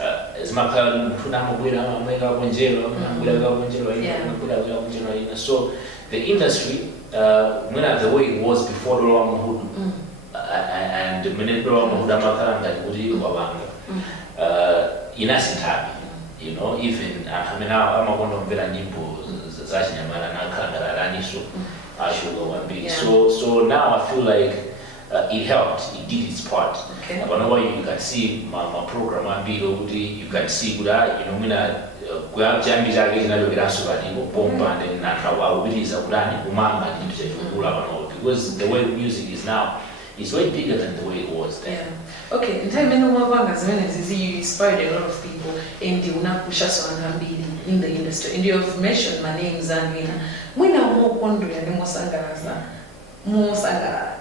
So the industry, the way it was before Dolo and the minute Dolo innocent happy, even I'm going to be so now I feel like it helped, it did its part. Okay. But you can see my program you can see that because the way music is now is way bigger than the way it was then. Yeah. Okay, in time you inspired a lot of people and you push us on in the industry. And you have mentioned my names and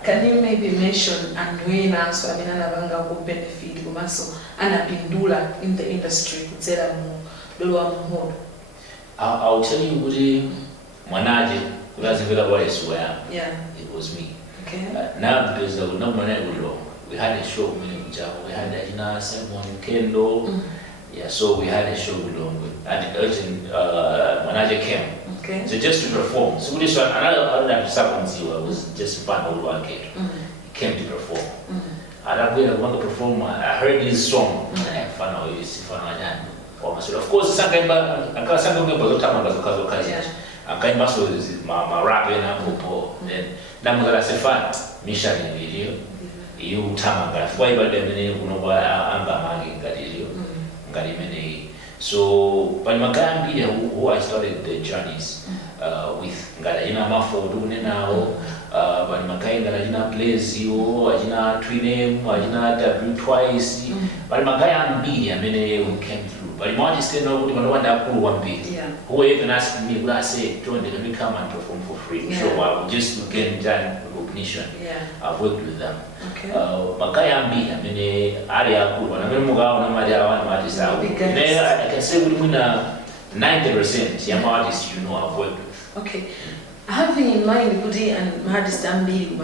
can you maybe mention and when answer who benefit and in the industry? I'll tell you it was me. Okay. Now because there was no money we had a show we had Simon Kendo. Yeah, so we had a show and urgent manager came. Okay. So just to perform. So this one another was just fun all one kid. He came to perform. And I'm going to perform. I heard this song. Of course, I can't rap then Namagala Sefan, Mishan video, you Tamaga, Fiber Garimene. So, by Magambi, who I started the journeys with Galadina Mafo now, by Makai Galadina plays you, Ajina Twinem, Ajina W twice, but Magayam B, who came through. But the artist didn't know what that cool one be. Who even asked me, would I say, John, let me come and perform for free? Yeah. So I would just gain that recognition. Yeah. I've worked with them. Okay. Magayambi, area cool. I mean, artist. I can say within 90% young artists I've worked with. Okay. Having in mind Budi and Mahadistambi,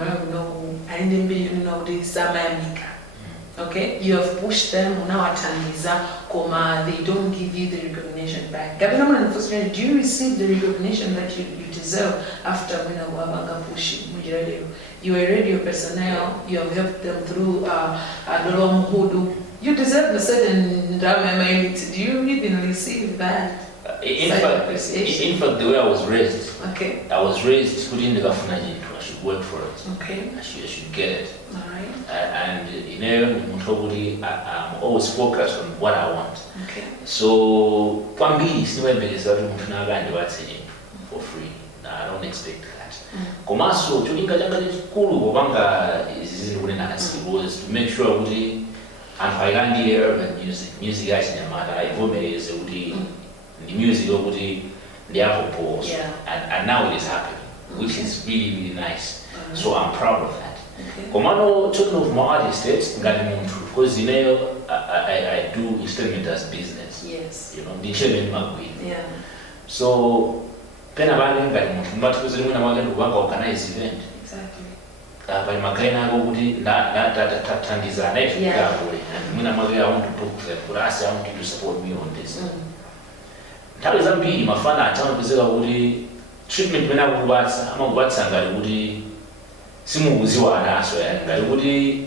I didn't be this America. Okay, you have pushed them now at they don't give you the recognition back. Do you receive the recognition that you deserve after push? You are a radio personnel, you have helped them through Dolo Mhudu. You deserve a certain drama. Do you even receive that? In fact, the way I was raised, okay. I was raised within the government. I should work for it. Okay. I should get it. All right. And I'm always focused on what I want. Okay. So, for free. I don't expect that. Komaso, was to make sure and urban music guys in the music the Apple yeah. and now it is happening, which is really, really nice. So I'm proud of that. Okay. Komano talking of my artists, because I do instrumentals business. Yes. Yeah. So but because organize event. Exactly. But Makaina I want to talk to them, but I want you to support me on this. nthawi zambiri mafana athamapezeka kuti treatment imene akukubatsa amakubatsa ngati kuti simukuziwana aso yani ngati kuti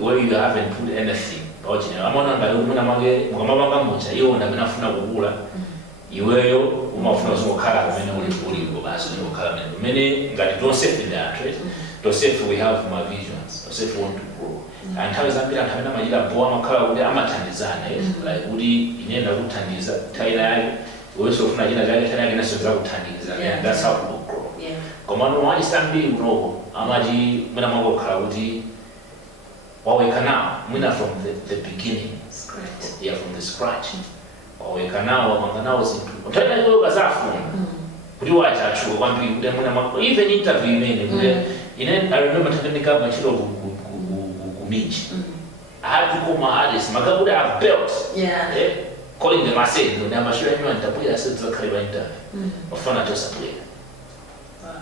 well you haven't put anything pawachina amaona ngati kuti munamake mukamapanga mucha iwo ndamene afuna kukula iweyo umafuna zingokhala pamene ulipo basi zingokhala pamene ngati don't safe in the interest don't safe we have my visions don't safe want to grow and nthawi zambiri anthu amene amachita bowa amakhala kuti amathandizana like kuti ine ndakuthandiza nthawi yake weso ufuna china chake chana yake naso zakuthandiza and that's how people grow koma no wali stambiri unoko amati mena mangokhala kuti waweka nawo mwina from the beginning from the scratch waweka nawo wapanga nawo zinthu utaenda iwe ukazafuna kuti wachachuka kwambiri kuti mwina even interview imene kuti I remember taking machilo kumichi I had to call my artists makabuda I've built calling them I said no I'm sure anyone tabuya said to kariba interview wafana just play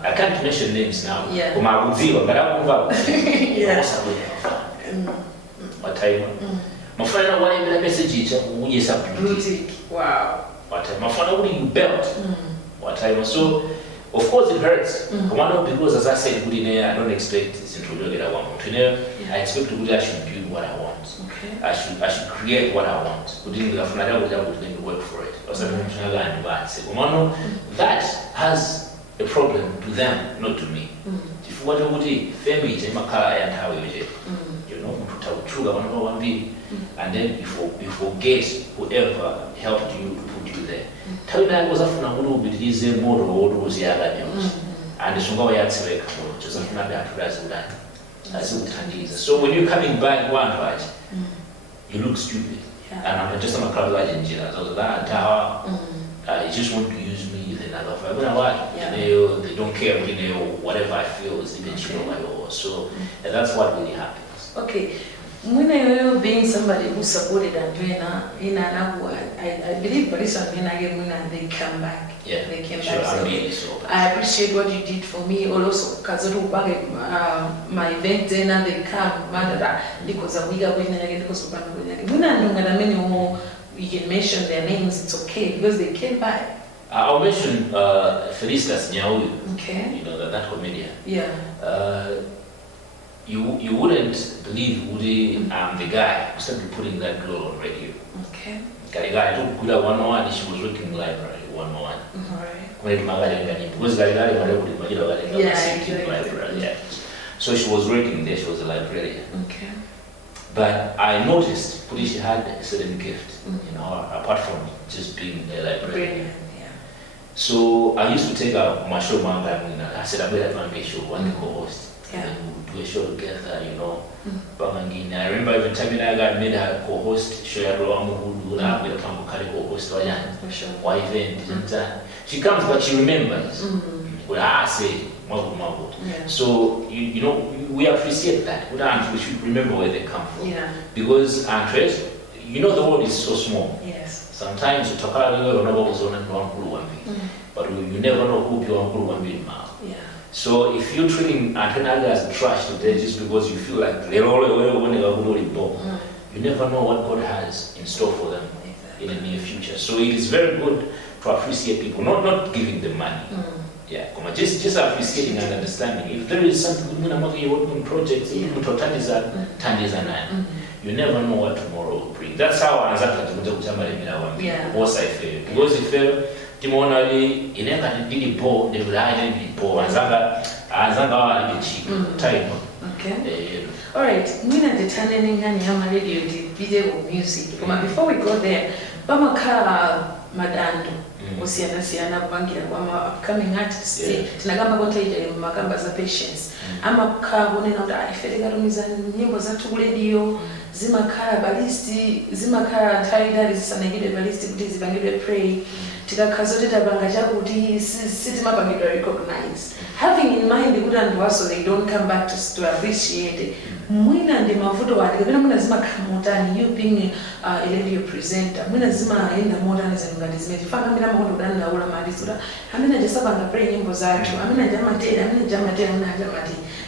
I can't mention names now kuma kuziwa ngara kumva Mataiwa. Mafana why the message is uyesa beauty. Wow. Mafana what you built. Mataiwa. So of course it hurts. Because as I said, I don't expect this to get what I want. I expect to I should build what I want. Okay. I should create what I want. Let me work for it. That has a problem to them, not to me. If what would family is and how and then you forget whoever helped you to put you there. Tell me I was after a model or was and the Sungawa Yatswek, just after that. So when you're coming back one right, you look stupid. And I'm just on a crowd like in Gina. So that tower, they just want to use me. They don't care, whatever I feel is eventually my own. So that's what really happens. Okay. When I being somebody who supported Andrea in I believe Barisa and they come back. Yeah, they came sure, back. So I appreciate what you did for me. Also, because my event then and they come because we are winning because we can mention their names. It's okay because they came by. I'll mention Felicitas Nyauyu. Okay. You know that comedian. Yeah. You wouldn't believe Woody, I'm the guy who started putting that girl on radio. Okay. Garigari took Kuda 101 and she was working in the library 101. Alright. Because Garigari so she was working there, she was a librarian. Okay. But I noticed she had a certain gift, apart from just being a librarian. So I used to take her my show I said I better make a show one co-host. And then we do a show together, I remember even time I got made her co-host, show who do now with a co-host why event. She comes but she remembers. What I say, so we appreciate that. We should remember where they come from. Because Andres, the world is so small. Yes. Sometimes you talk about but you never know who you are. Yeah. So if you're treating Antonio as trash today just because you feel like you never know what God has in store for them in the near future. So it is very good to appreciate people, not giving them money. Yeah, just appreciating and understanding. If there is something good, you're working projects, you never know what tomorrow will bring. That's how I was I feel. Because if Timonali, you never did it poor, they will hide it poor, and Zanga cheap. Okay. Alright, Mina the Tanning and Yama radio video music. Before we go there, Bamakara Madando. Siana Bangia, upcoming artists, Tinagamba Gotaja, Magamba's patience. I'm a car winning out the Federalism and Nimbos to radio, Zimaka, Ballisti, Zimaka, Tida, Sanagida, Ballistic, Bangida Prey, Tika Kazota Bangajabu, City Mapanga recognize. Having in mind the good and worse so they don't come back to appreciate it. Mwina ndi mavuto wake vile muna zima kamotani you being a radio presenter muna zima enda modern zingalizime fanga mina mahondo dana na ula madisura amina jesaba nga pray nyimbo zatu amina jamatela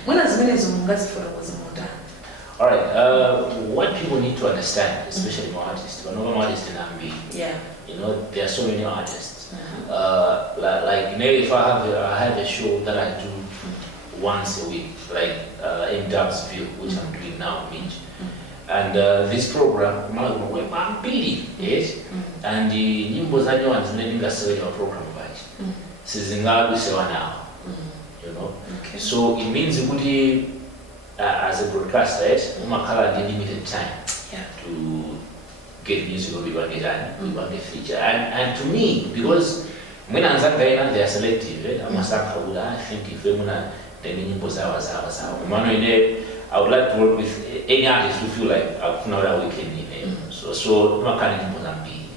muna zimene zumungazi for was modern. All right, what people need to understand, especially more artists, but no artists in R&B. Yeah. There are so many artists. Like if I have a show that I do once a week, like in Dubsville, which I'm doing now, Minch. And this program, I'm busy, yes, and the nyimbo za nyuwa zinalinga sewa program baje. Sizingabu sewa now, you know. So it means kuti as a broadcaster, yes, umakala the limited time to get music or be feature. And to me, because when I'm saying they are selective, I think if we wanna then nyimbo zawa. I would like to work with any artist who feel like I've know that we can name. So no kind of Mozambique,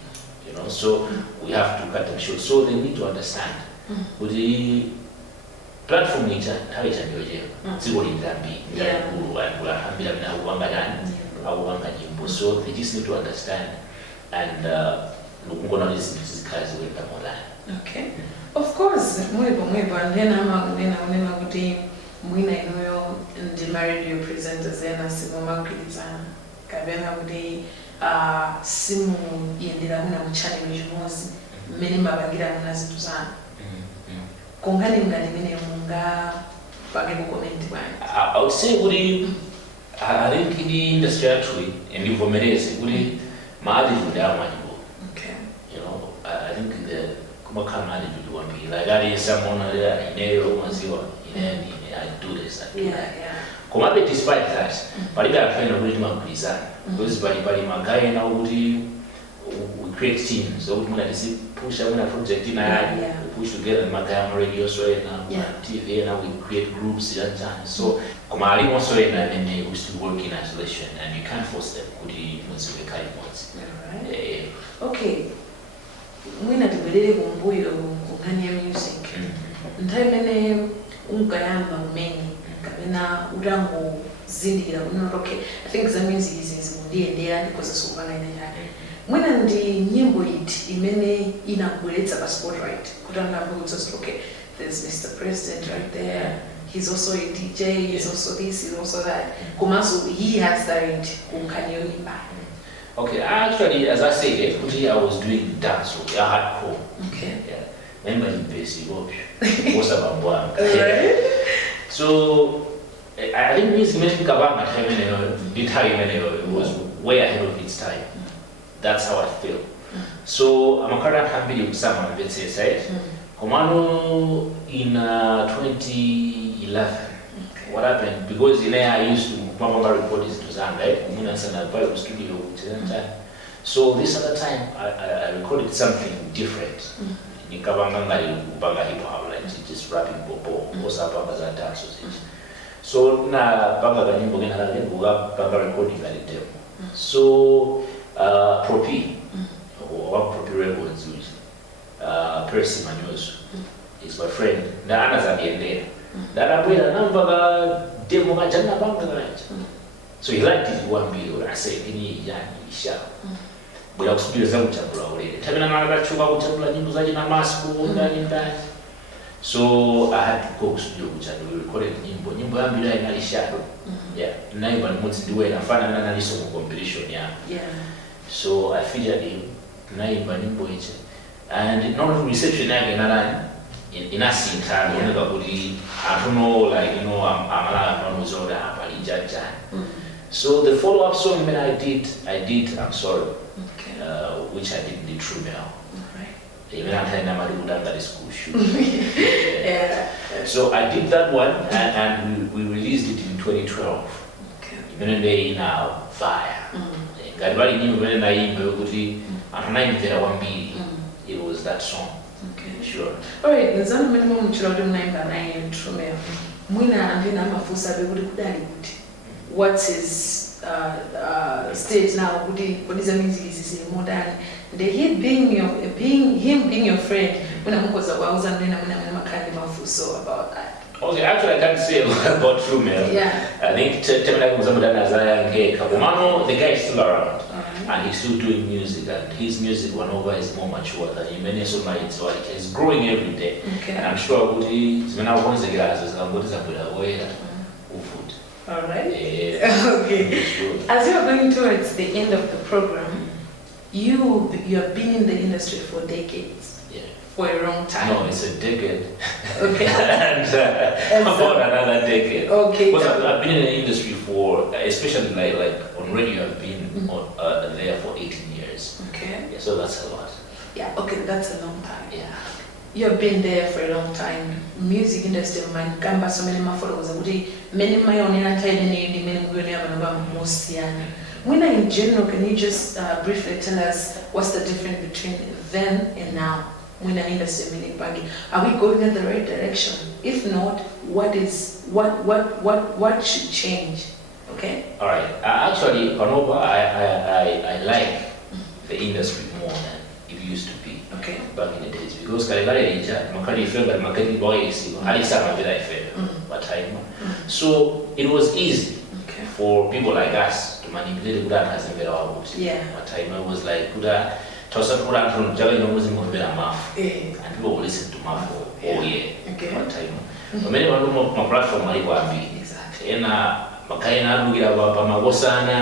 you know. So we have to cut them short. So they need to understand. But the platform is how it's a new game. See what it can be. So they just need to understand and look on this guys will come online. Okay. Of course, Moyo, and then I'm Mwina inoyo ndi radio presenters ena simu mankilizana kabena kuti simu yendera muna mchani mjimozi mmene mabangira muna zitu sana kongani mene munga pange kukomenti bwana. I would say kuti I think in the industry actually indivomereze kuti maadili ya majibu. Okay. You know, I think the kumakana maadili wambi like that is someone ineyo maziwa ineni I do this, I do that. Come despite that, but if I find a way to increase that, because by my guy now we create teams. So we push a project in we push together my guy on radio so now TV and we create groups at times. So come on, also and we still work in isolation and you can't force them. Could you once we kind of okay. Mwina tibelele kumbuyo kungania music. Ntaimene ungayamba umeni kabena urango zindira unoroke. I think the music is ndiendera because it's over ina. Mwina ndi nyimbo it imene inakuletsa pa spotlight. Kutanga mbuzo okay. There's Mr. President right there. He's also a DJ, he's also this, he's also that. Kumaso he has started kumkanyo imba. Okay, actually, as I said, I was doing dance, so hardcore. Okay. Yeah. Remember in basic, what's about one? So I think music making kabanga time was way ahead of its time. That's how I feel. So I'm a current family with someone that says, Komano in 2011. What happened? Because I used to record this to Zambia, studio. So this other time I recorded something different. Nikabanga hip hop, like just rapping popo, dance. So na banga nyimbo banga recording demo. So Propi or Propi Records, Percy Manuels is my friend. Na ana Darabuela number demo jana banga. So he liked it one bill. I said, "Ini yani isha." Bila kusubiri zangu chakula ule. Tabina na chuba kuchakula nyimbo za jina masku ndani. So I had to go studio kuchakula. We recorded nyimbo. Nyimbo yangu ile inalisha. Yeah. Naimba ni mtu ndiwe nafanya na naliso compilation ya. Yeah. So I featured him. Naimba nyimbo hicho. And not reception yake na nani. In a scene time, I don't know, like, you know, I'm not So the follow-up song that I did, I'm sorry, which I did the True Mail. Even after that is school shoot. So I did that one, and we released it in 2012. Even day now, fire. God really knew when it was that song. Okay. Sure. Alright, nzano minimum mchilaudu mnaimba na hiyo Trumeo. Mwina ambina mafusa beguli kudali kuti. What's his stage now? What is the music is modern? Him being your friend, when I'm going to makani mafuso about that. Okay, actually I can't say about Trumeo. Yeah. I think the guy is still around. And he's still doing music, and his music one over is more mature than him. And so like he's growing every day. Okay. And I'm sure when I want to get food. All right. Okay. As you're going towards the end of the program, you have been in the industry for decades. Yeah. for a long time. No, it's a decade. Okay. And about another decade. Okay. Because I've been in the industry for, especially like on radio, I've been there for 18 years. Okay. Yeah, so that's a lot. Yeah, okay, that's a long time. Yeah. You've been there for a long time. Music industry, man, kamba so many followers. Many my own time, many Mosiana. When in general, can you just briefly tell us what's the difference between then and now? When an industry meaning banking, are we going in the right direction? If not, what should change? Okay. All right. Actually, Panoba, I like the industry more than it used to be. Okay. Back in the days, because so it was easy for people like us to manipulate that as a better output. Yeah. At time it was like and people will listen to Maf for all year. Okay. At time. But many of my platform Exactly. And Makaina Lugira Pamagosana,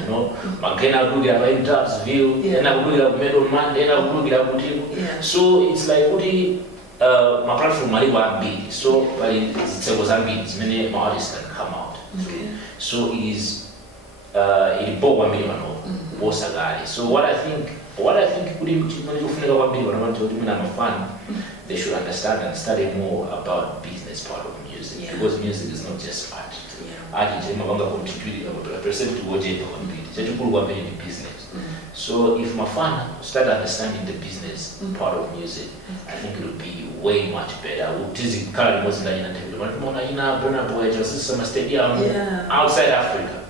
you know, Makaina Lugira by Interrupts View, and I will have Middleman, then I will get up with him. So it's like my platform Mariwa B. So it's a many artists can come out. So is it bought 1 million or so what I think they should understand and study more about business part of music, because music is not just art. Art is a percent to what you business. So if my fan start understanding the business part of music, I think it would be way much better. Outside Africa.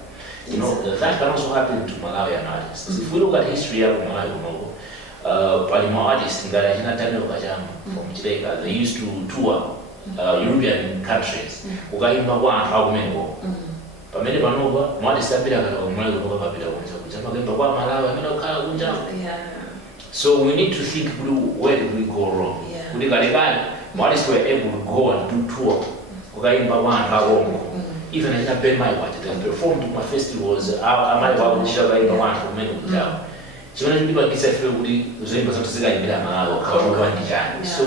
You know, that can also happen to Malawian artists. If we look at history of Malawi, artists from Jamaica, they used to tour European countries. So we need to think, where did we go wrong? Artists were able to go and do tour. Even in a my watch, they performed my festivals. So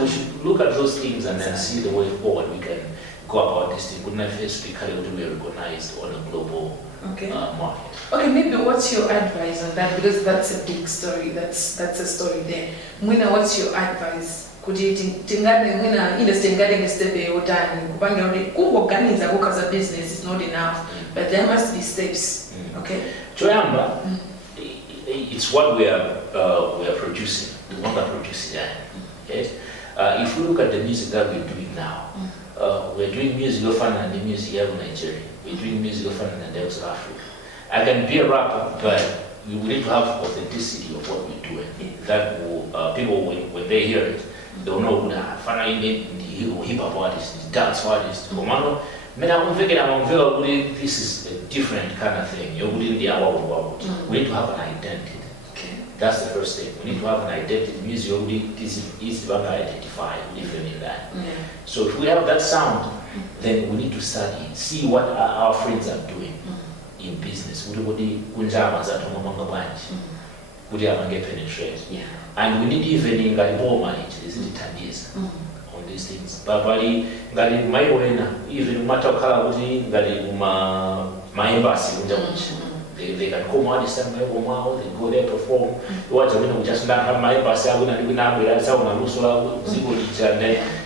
we should look at those things and then see the way forward we can go about this thing. Wouldn't have to be recognized on a global market. Okay, maybe what's your advice on that? Because that's a big story. That's a story there. Mwina, what's your advice? Could you industry getting a step organize a business is not enough, but there must be steps. Okay. Choyamba, it's what we are producing. The one that produces it. Yes. If we look at the music that we're doing now, we're doing music of fun and the music here in Nigeria. We're doing music of fun in South Africa. I can be a rapper, but we need to have authenticity of what we're doing. That will, people, when they hear it, they'll know who that hip hop artist, dance artist. This is a different kind of thing. We need to have an identity. That's the first thing. We need to have an identity. Music is about to identify different in that. So if we have that sound, then we need to study, see what our friends are doing in business. Penetrate. And we need even in manage on these things. But even my embassy, they can come out this time, they go there, perform. We just not have my embassy, and then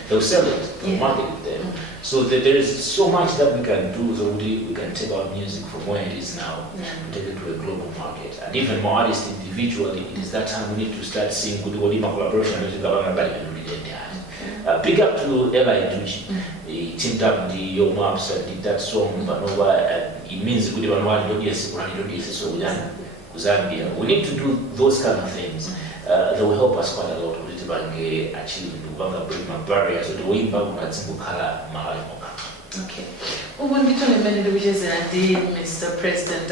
they'll sell it, market it there. So there is so much that we can do, so we can take our music from where it is now, and take it to a global market. And even more artists individually, it is that time we need to start seeing good collaboration with the government. Big up to Ella Duchi. He teamed up with the Maps and did that song, but it means good so Zambia. We need to do those kind of things. They will help us quite a lot with achieve the barriers, so the way back. Okay. Mr. President,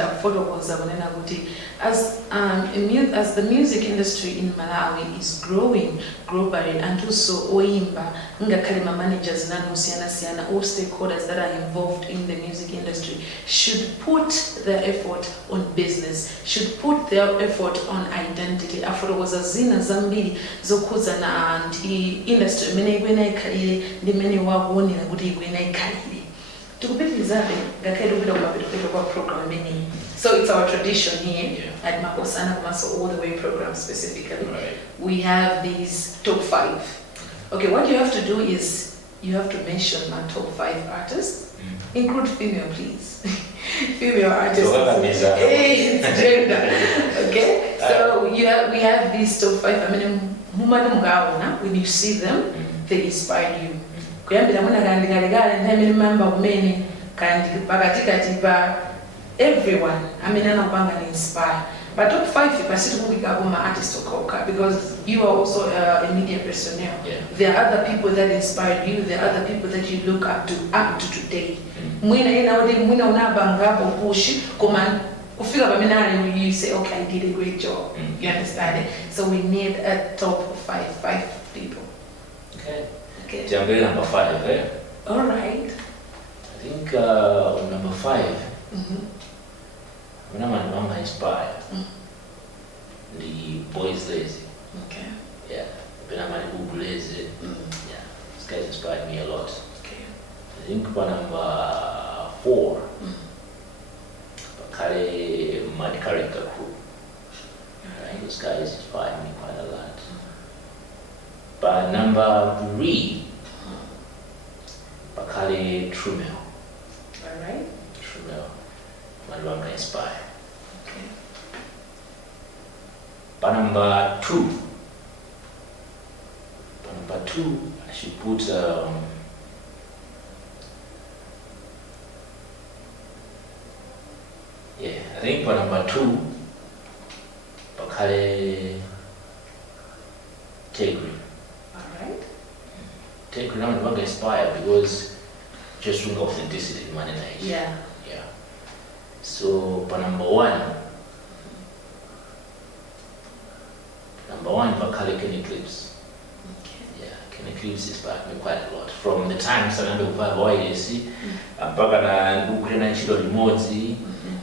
as the music industry in Malawi is growing globally, and also Oimba, Ngakalima managers, Siana, all stakeholders that are involved in the music industry should put their effort on business, should put their effort on identity. After was a zina zambili zokuzana and industry many the many wagoni na good evening. To be program many. So it's our tradition here at Makosana Maso all the way program specifically. Right. We have these top 5. Okay, what you have to do is you have to mention my top 5 artists. Include female, please. Female artists. It's gender. Okay? So we have these top 5. I mean, when you see them, they inspire you. Everyone I mean I'm inspired. But top 5 artists because you are also a media personnel. There are other people that inspired you, there are other people that you look up to today. You say, okay, I did a great job. You understand it? So we need a top 5 people. Okay. Jambil number 5, eh? All right. I think number 5. When I'm inspired, the boys lazy. Okay. Yeah. When I'm lazy. Yeah. This guy inspired me a lot. Okay. I think for number 4, Bakare Mad Character Crew. Right. Those guys inspired me quite a lot. But number 3, Bakale Trumel. Alright. Trumel. Malwanga inspire. Okay. But number 2, I should put I think for number 2, Bakale Tegri. Alright. Take around what inspired because just bring authenticity in one night. Yeah. So for number 1, Bakale Kenny Clips. Okay. Yeah, Kenny Clips inspired me quite a lot. From the time Sanando Vavoyesi, Bagana Ukraine Chilo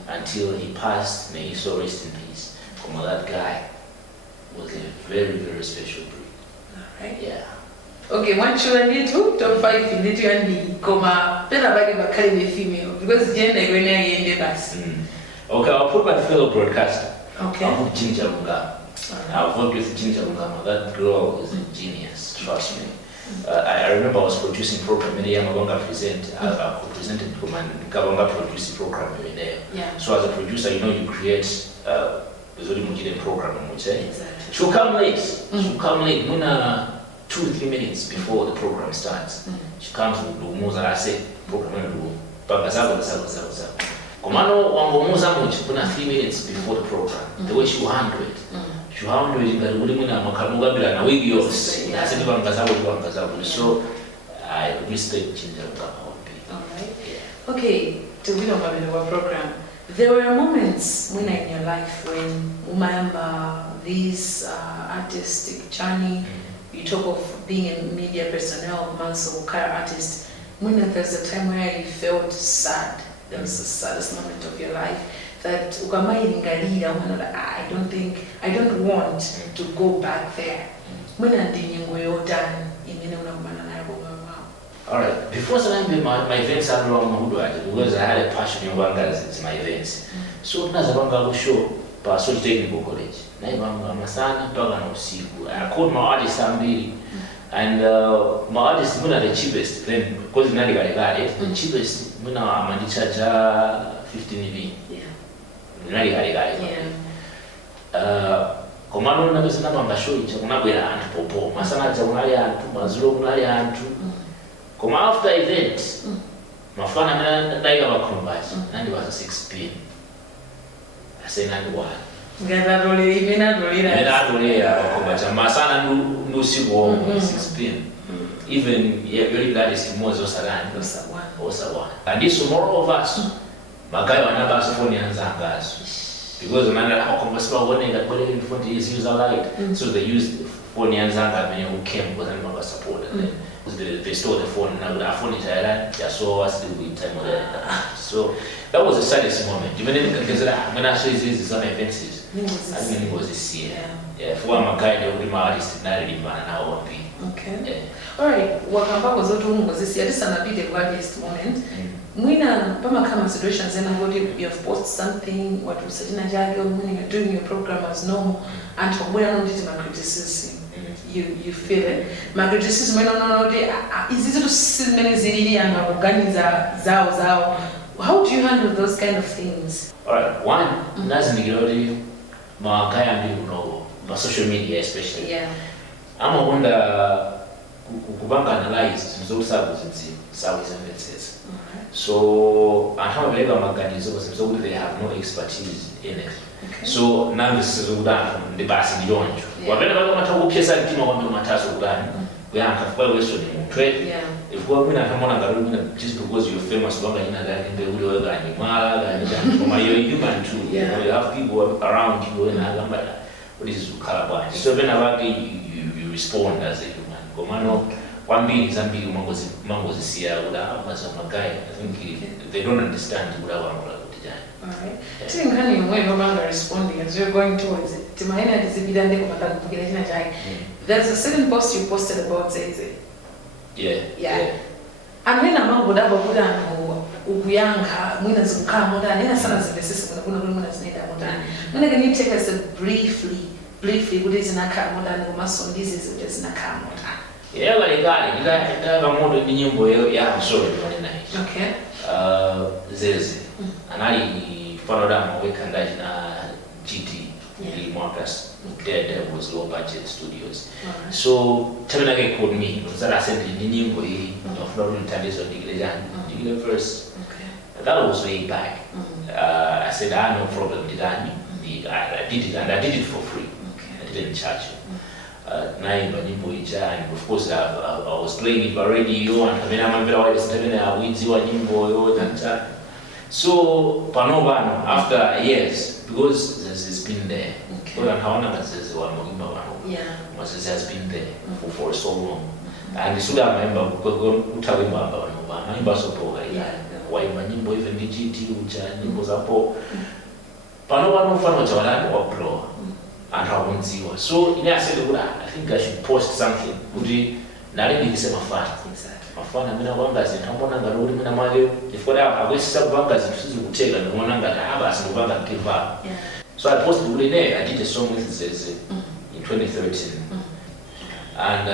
until he passed, may he so rest in peace. That guy was a very, very special breed. Alright. Yeah. Okay, one children need to top 5 in the and comma then about Bakale female because gender in the bus. Okay, I'll put my fellow broadcaster. Okay. I'll put Ginger Munga. I've worked with Ginger Munga. That girl is a genius, trust me. I remember I was producing program many years ago. I presented to my Gabanga producing program in there. Yeah. So as a producer, you create the program, Exactly. She'll come late. She'll come late. 2-3 minutes before the program starts. She comes with the moves that I say, program Komano wangomuza much kuna 3 minutes before the program. The way she will handle it. She will handle it na wigi yours. So I respect Ginger. Alright. Okay, to win over our program. There were moments in your life when remember this artistic journey. You talk of being a media personnel, Mphatso, artist. When there's a time where you felt sad, that was the saddest moment of your life. That I don't want to go back there. Alright, before my events are wrong because I had a passion in it's my events. So Nazabanga show Mphatso Technical College. I called my artist and my artist is the cheapest then because the cheapest I'm charge 15 EV. Komano nabesana bangasho kunabwera antu popo masana jaunali antu mazuro kunali antu koma after event mafana mina ndaiga bakombaji nandi was 6 p.m. I say nandi wa ngada rolera bakombaji masana ndusiwo 6 p.m. Even very glad is Moyo Osawan. And this more of us. Magayo anabasa phone yanzangazo. Because man how come when that when phone is used light. So they use phone yanzanga when you came because I'm support. They stole the phone now the phone is just so us the time so that was the saddest moment. Even because when I saw these some events I think it was this year. Yeah, for my guy the artist narrative man now on. Okay. Yeah. All right. Wakamba was doing was this year. This is a bit of hardest moment. Mwina pama kama situations and you have posted something what was said in a jargon when you're doing your program as normal and from where on did my criticism. You feel it. My criticism no is it to see many zilili and organiza zao. How do you handle those kind of things? All right. One, nazingirodi makaya mbi by social media especially. Yeah. I'm a wonder kubanga analyze those services and methods. So I have a labor mechanism so they have no expertise in it. Okay. So now this is done the passing yonjo. Whatever matter who pesa kima wa mataso gani. We have kwa weso ni trade. If we win kama na garuni just because you're famous banga ina gani ndio ule gani mara gani kama you're human too. You have people around you and agamba what is Chikalipo. So whenever you respond as a human. Komano kwambili zambili mangozi siya ula mazo magai. I think they don't understand ula wangula kutijani. Alright. Tingani mwe no responding as you're going towards it. Timaina dizibidande kumata kupigana jai. There's a certain post you posted about Zeze. Yeah. And when I'm going to ukuyanga mwina zikukaa modani ina sana zivesisi kuna mwina zinaida modani. Mwina can you take us briefly what is inakaa modani kumasondizi zile zinakaa modani. Yeah, like that. Ila modo ni nyimbo ya msori mwana hicho. Okay. Zeze. Anali panorama weka ndani na GT. The Marcus. There was low budget studios. So Temenage called me. So I sent the nyimbo hii of Northern Tandis on the verse. That was way back. I said I had no problem with that. I did it and I did it for free. I didn't charge you. And of course I was playing it by radio and so Panobano after years because it's been there. Has been there for so long. And so I remember even the GT and how one see was. So I said, I think I should post something. Would you not even say my fan? My fan, I mean, I want guys in Hamona, the road in Amadio. If what I wish some bankers would take and one that I have as a bank give up. So I posted it there. I did a song with Zeze in 2013. And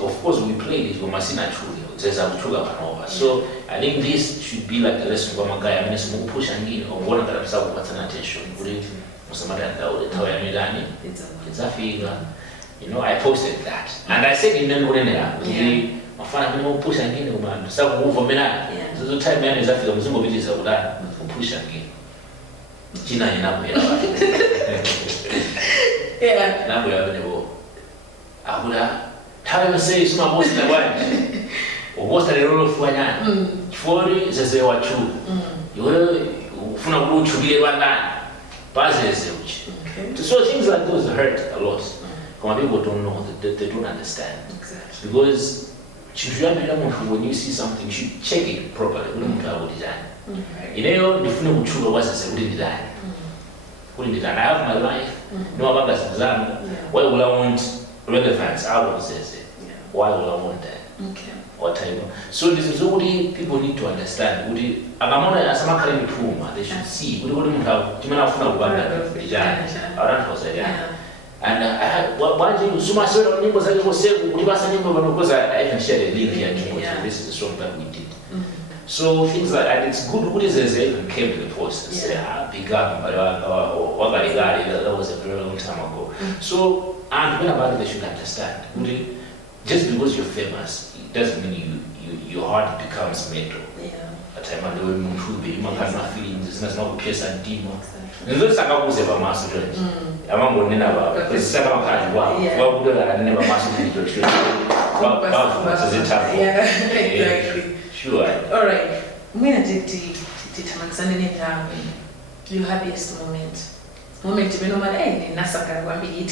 of course, we played it with Masina Truly. There's a Truga Panova. So I think this should be like the lesson for my guy. I mean, it's more push and in or one of them, so what's an attention. It's a figure. You know, I posted that. And I said, in the my family push and in man. So move for me now. So the time man is after the Muslim villages of that push and in. China in Abu yeah. Now we have a war. I would have time to say it's not most of the one. Or most of the role of one. 40 says they were true. You will find to be a one. So things like those hurt a lot. When people don't know, they don't understand. Exactly. Because when you see something, you should check it properly. You know, the film true was a good design. I have my life. No about that exam. Why would I want relevance out of this? Why would I want that? Okay. What time? So this is what people need to understand. They should see. We wouldn't have and I had one thing so much on because I even shared a link here to this is the song that we did. So things like that, it's good. What is it? Even came to the post and said, big up, that was a very long time ago. So, and when about it, they should understand. Just because you're famous, it doesn't mean your heart becomes metal. At time I know you can't have feelings, it's not a pierce and demon. And those are always ever master. I'm not going to never, because it's never had one. Well, I never mastered the Yeah, exactly. Sure. All right. Your happiest moment. It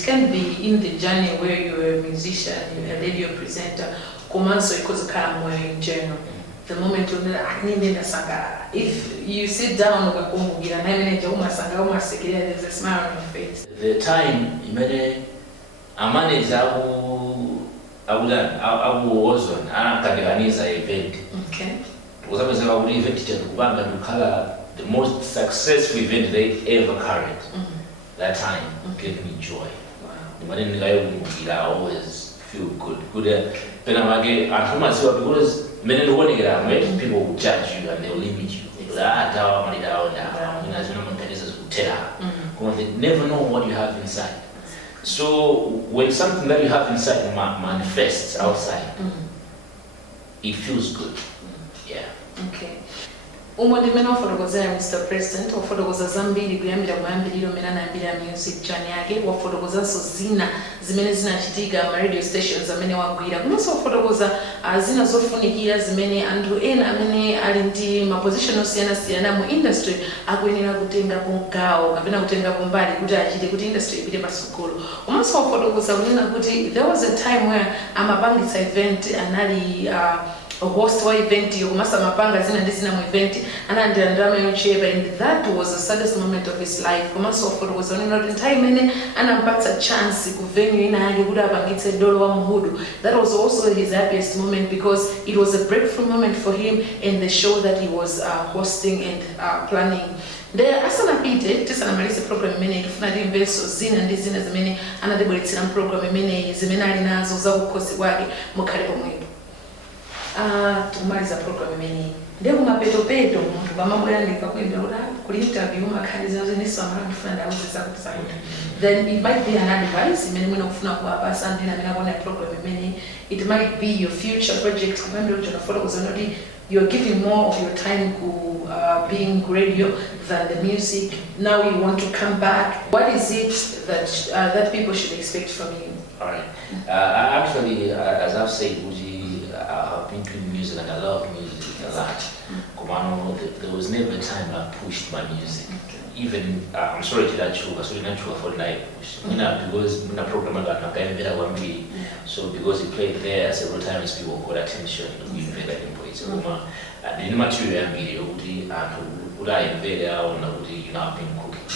can be in the journey where you were a musician, you a radio presenter, so it could come in general. The moment if you sit down, there's a smile on your face. The time I managed I was on event. Okay. The most successful event they ever carried. That time gave me joy. Wow. I always feel good. Because many people will judge you and they will limit you. They never know what you have inside. So when something that you have inside manifests outside, it feels good. Yeah. Okay. Umodimeno fotokoza Mr. President ofotokoza zambiri kuyambira kumayambiriro mena nambira music channel yake wafotokoza so zina zimene zinachitika ma radio stations amene wagwira kunoso fotokoza zina zofunikira zimene anthu ena amene ali ndi ma position osiyana mu industry akuyenera kutenga gawo kapena kutenga mbali kuti achite kuti industry ipite pasukulu. Komanso wafotokoza kunena kuti there was a time where amapangitsa event anali a host wa event yokumasa mapanga zina ndizina mu event anandirandama yocheba, and that was the saddest moment of his life. Komanso fotokoza kunena kuti nthawi imene anampatsa chance ku venue ina yake kuti apangitse Dolo wa Mhudu, that was also his happiest moment because it was a breakthrough moment for him in the show that he was hosting and planning. There asanapite tisanamalize program imene tufuna timveso zina ndi zina zimene anatibweretsera program imene zimene ali nazo za kukhosi kwake mukhale pomwepo. Tumaliza program imene ndiye kumapeto munthu pamabwera ndikakwenda kuli interview makhali zazo niso amara kufuna ndawuzisa kuti sakuti, then it might be an advice imene mwina kufuna kuwapasa ndina amene akona program imene it might be your future project kumene unafotokoza kuti you're giving more of your time to being radio than the music. Now you want to come back. What is it that people should expect from you? All right. Actually, as I've said, I've been doing music and I love music a lot. There was never a time I pushed my music. Even I'm sorry to that show, for night push. Because in a program I got so because he played there several times, people got attention. We played that in voice. And in material video, would I invade on I've been cooking.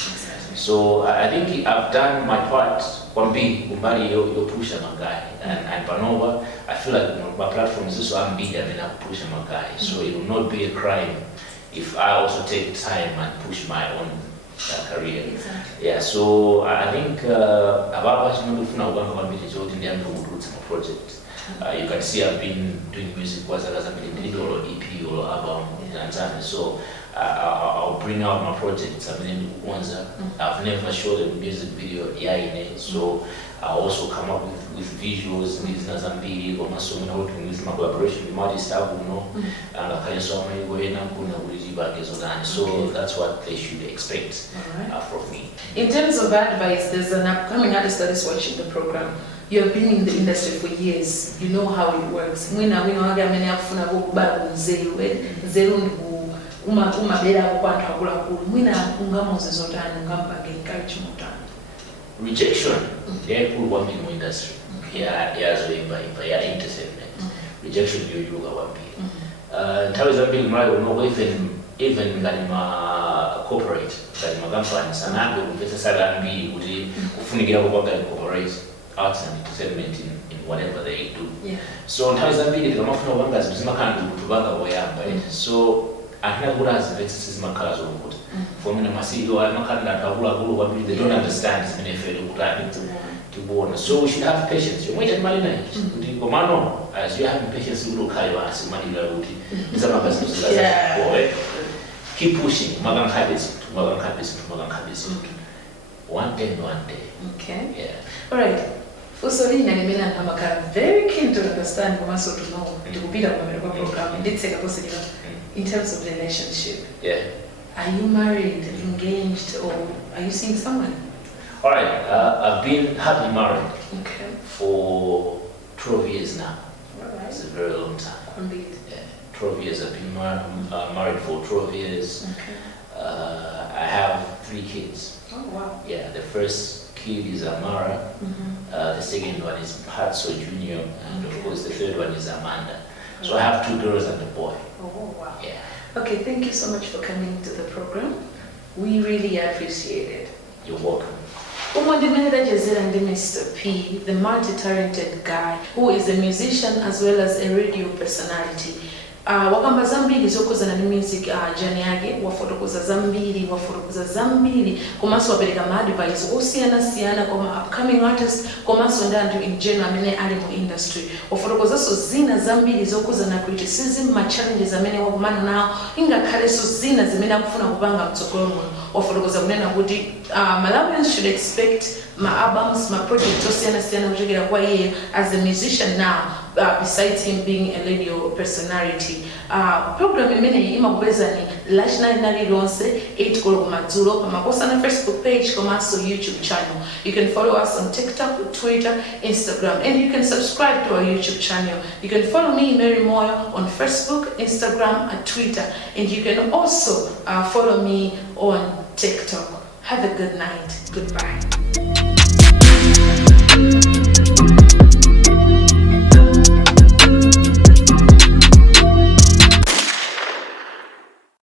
So I think I've done my part. One big, you push my guy, and Panova, I feel like my platform is so I'm big, I push my guy. So it will not be a crime if I also take time and push my own career. Exactly. Yeah. So I think about watching the project. You can see I've been doing music was as a Dolo EP or album, so I'll bring out my projects. I've never showed a music video so I also come up with visuals with my collaboration with Marty and so that's what they should expect from me. In terms of advice, there's an upcoming artist that is watching the program. You have been in the industry for years. You know how it works. Rejection. They could work in the industry. Yeah, entertainment. Rejection you go even corporate, companies and corporate arts and entertainment in whatever they do. Yeah. So so I have good as veterans makala zokuthi for mina masiko amakhala kakhulu they don't understand this benefit to so we should have patience. You wait mali nayo ukuthi komano as you have patience ulokhaya wasimani la ukuthi izamabasizo keep pushing magang habits one day. Okay. Yeah. All right. Usolina nimena namaka very keen to understand komanso to know to kupita kwa program nditseka possible in terms of relationship. Yeah. Are you married, engaged, or are you seeing someone? All right. I've been happily married Okay. for 12 years now. Alright. It's a very long time. Indeed. Yeah. 12 years. I've been married for 12 years. Okay. I have 3 kids. Oh, wow. Yeah, the first kid is Amara. The second one is Mphatso Junior, and of course the third one is Amanda. So I have 2 girls and a boy. Oh, wow. Yeah. Okay, thank you so much for coming to the program. We really appreciate it. You're welcome. And Mr. P, the multi-talented guy who is a musician as well as a radio personality. Wakamba zambiri zokuza na music journey yake, wafotokoza zambiri komanso wapereka advice osiyana koma upcoming artists komanso ndandu in general amene ali mu industry. Wafotokoza so zina zambiri zokuza na criticism, ma challenges amene wakumana nawo, ingakhale so zina zimene akufuna kupanga mtsogolo muno. Wafotokoza kunena kuti Malawians should expect my albums, my projects osiyana kuchokera kwa iye as a musician now. Besides him being a radio personality, program imene imakupeza ni lachina linalilonse 8 koloko madzulo pamaposta na Facebook page komanso YouTube channel. You can follow us on TikTok, Twitter, Instagram, and you can subscribe to our YouTube channel. You can follow me, Mary Moyo, on Facebook, Instagram, and Twitter, and you can also follow me on TikTok. Have a good night. Goodbye.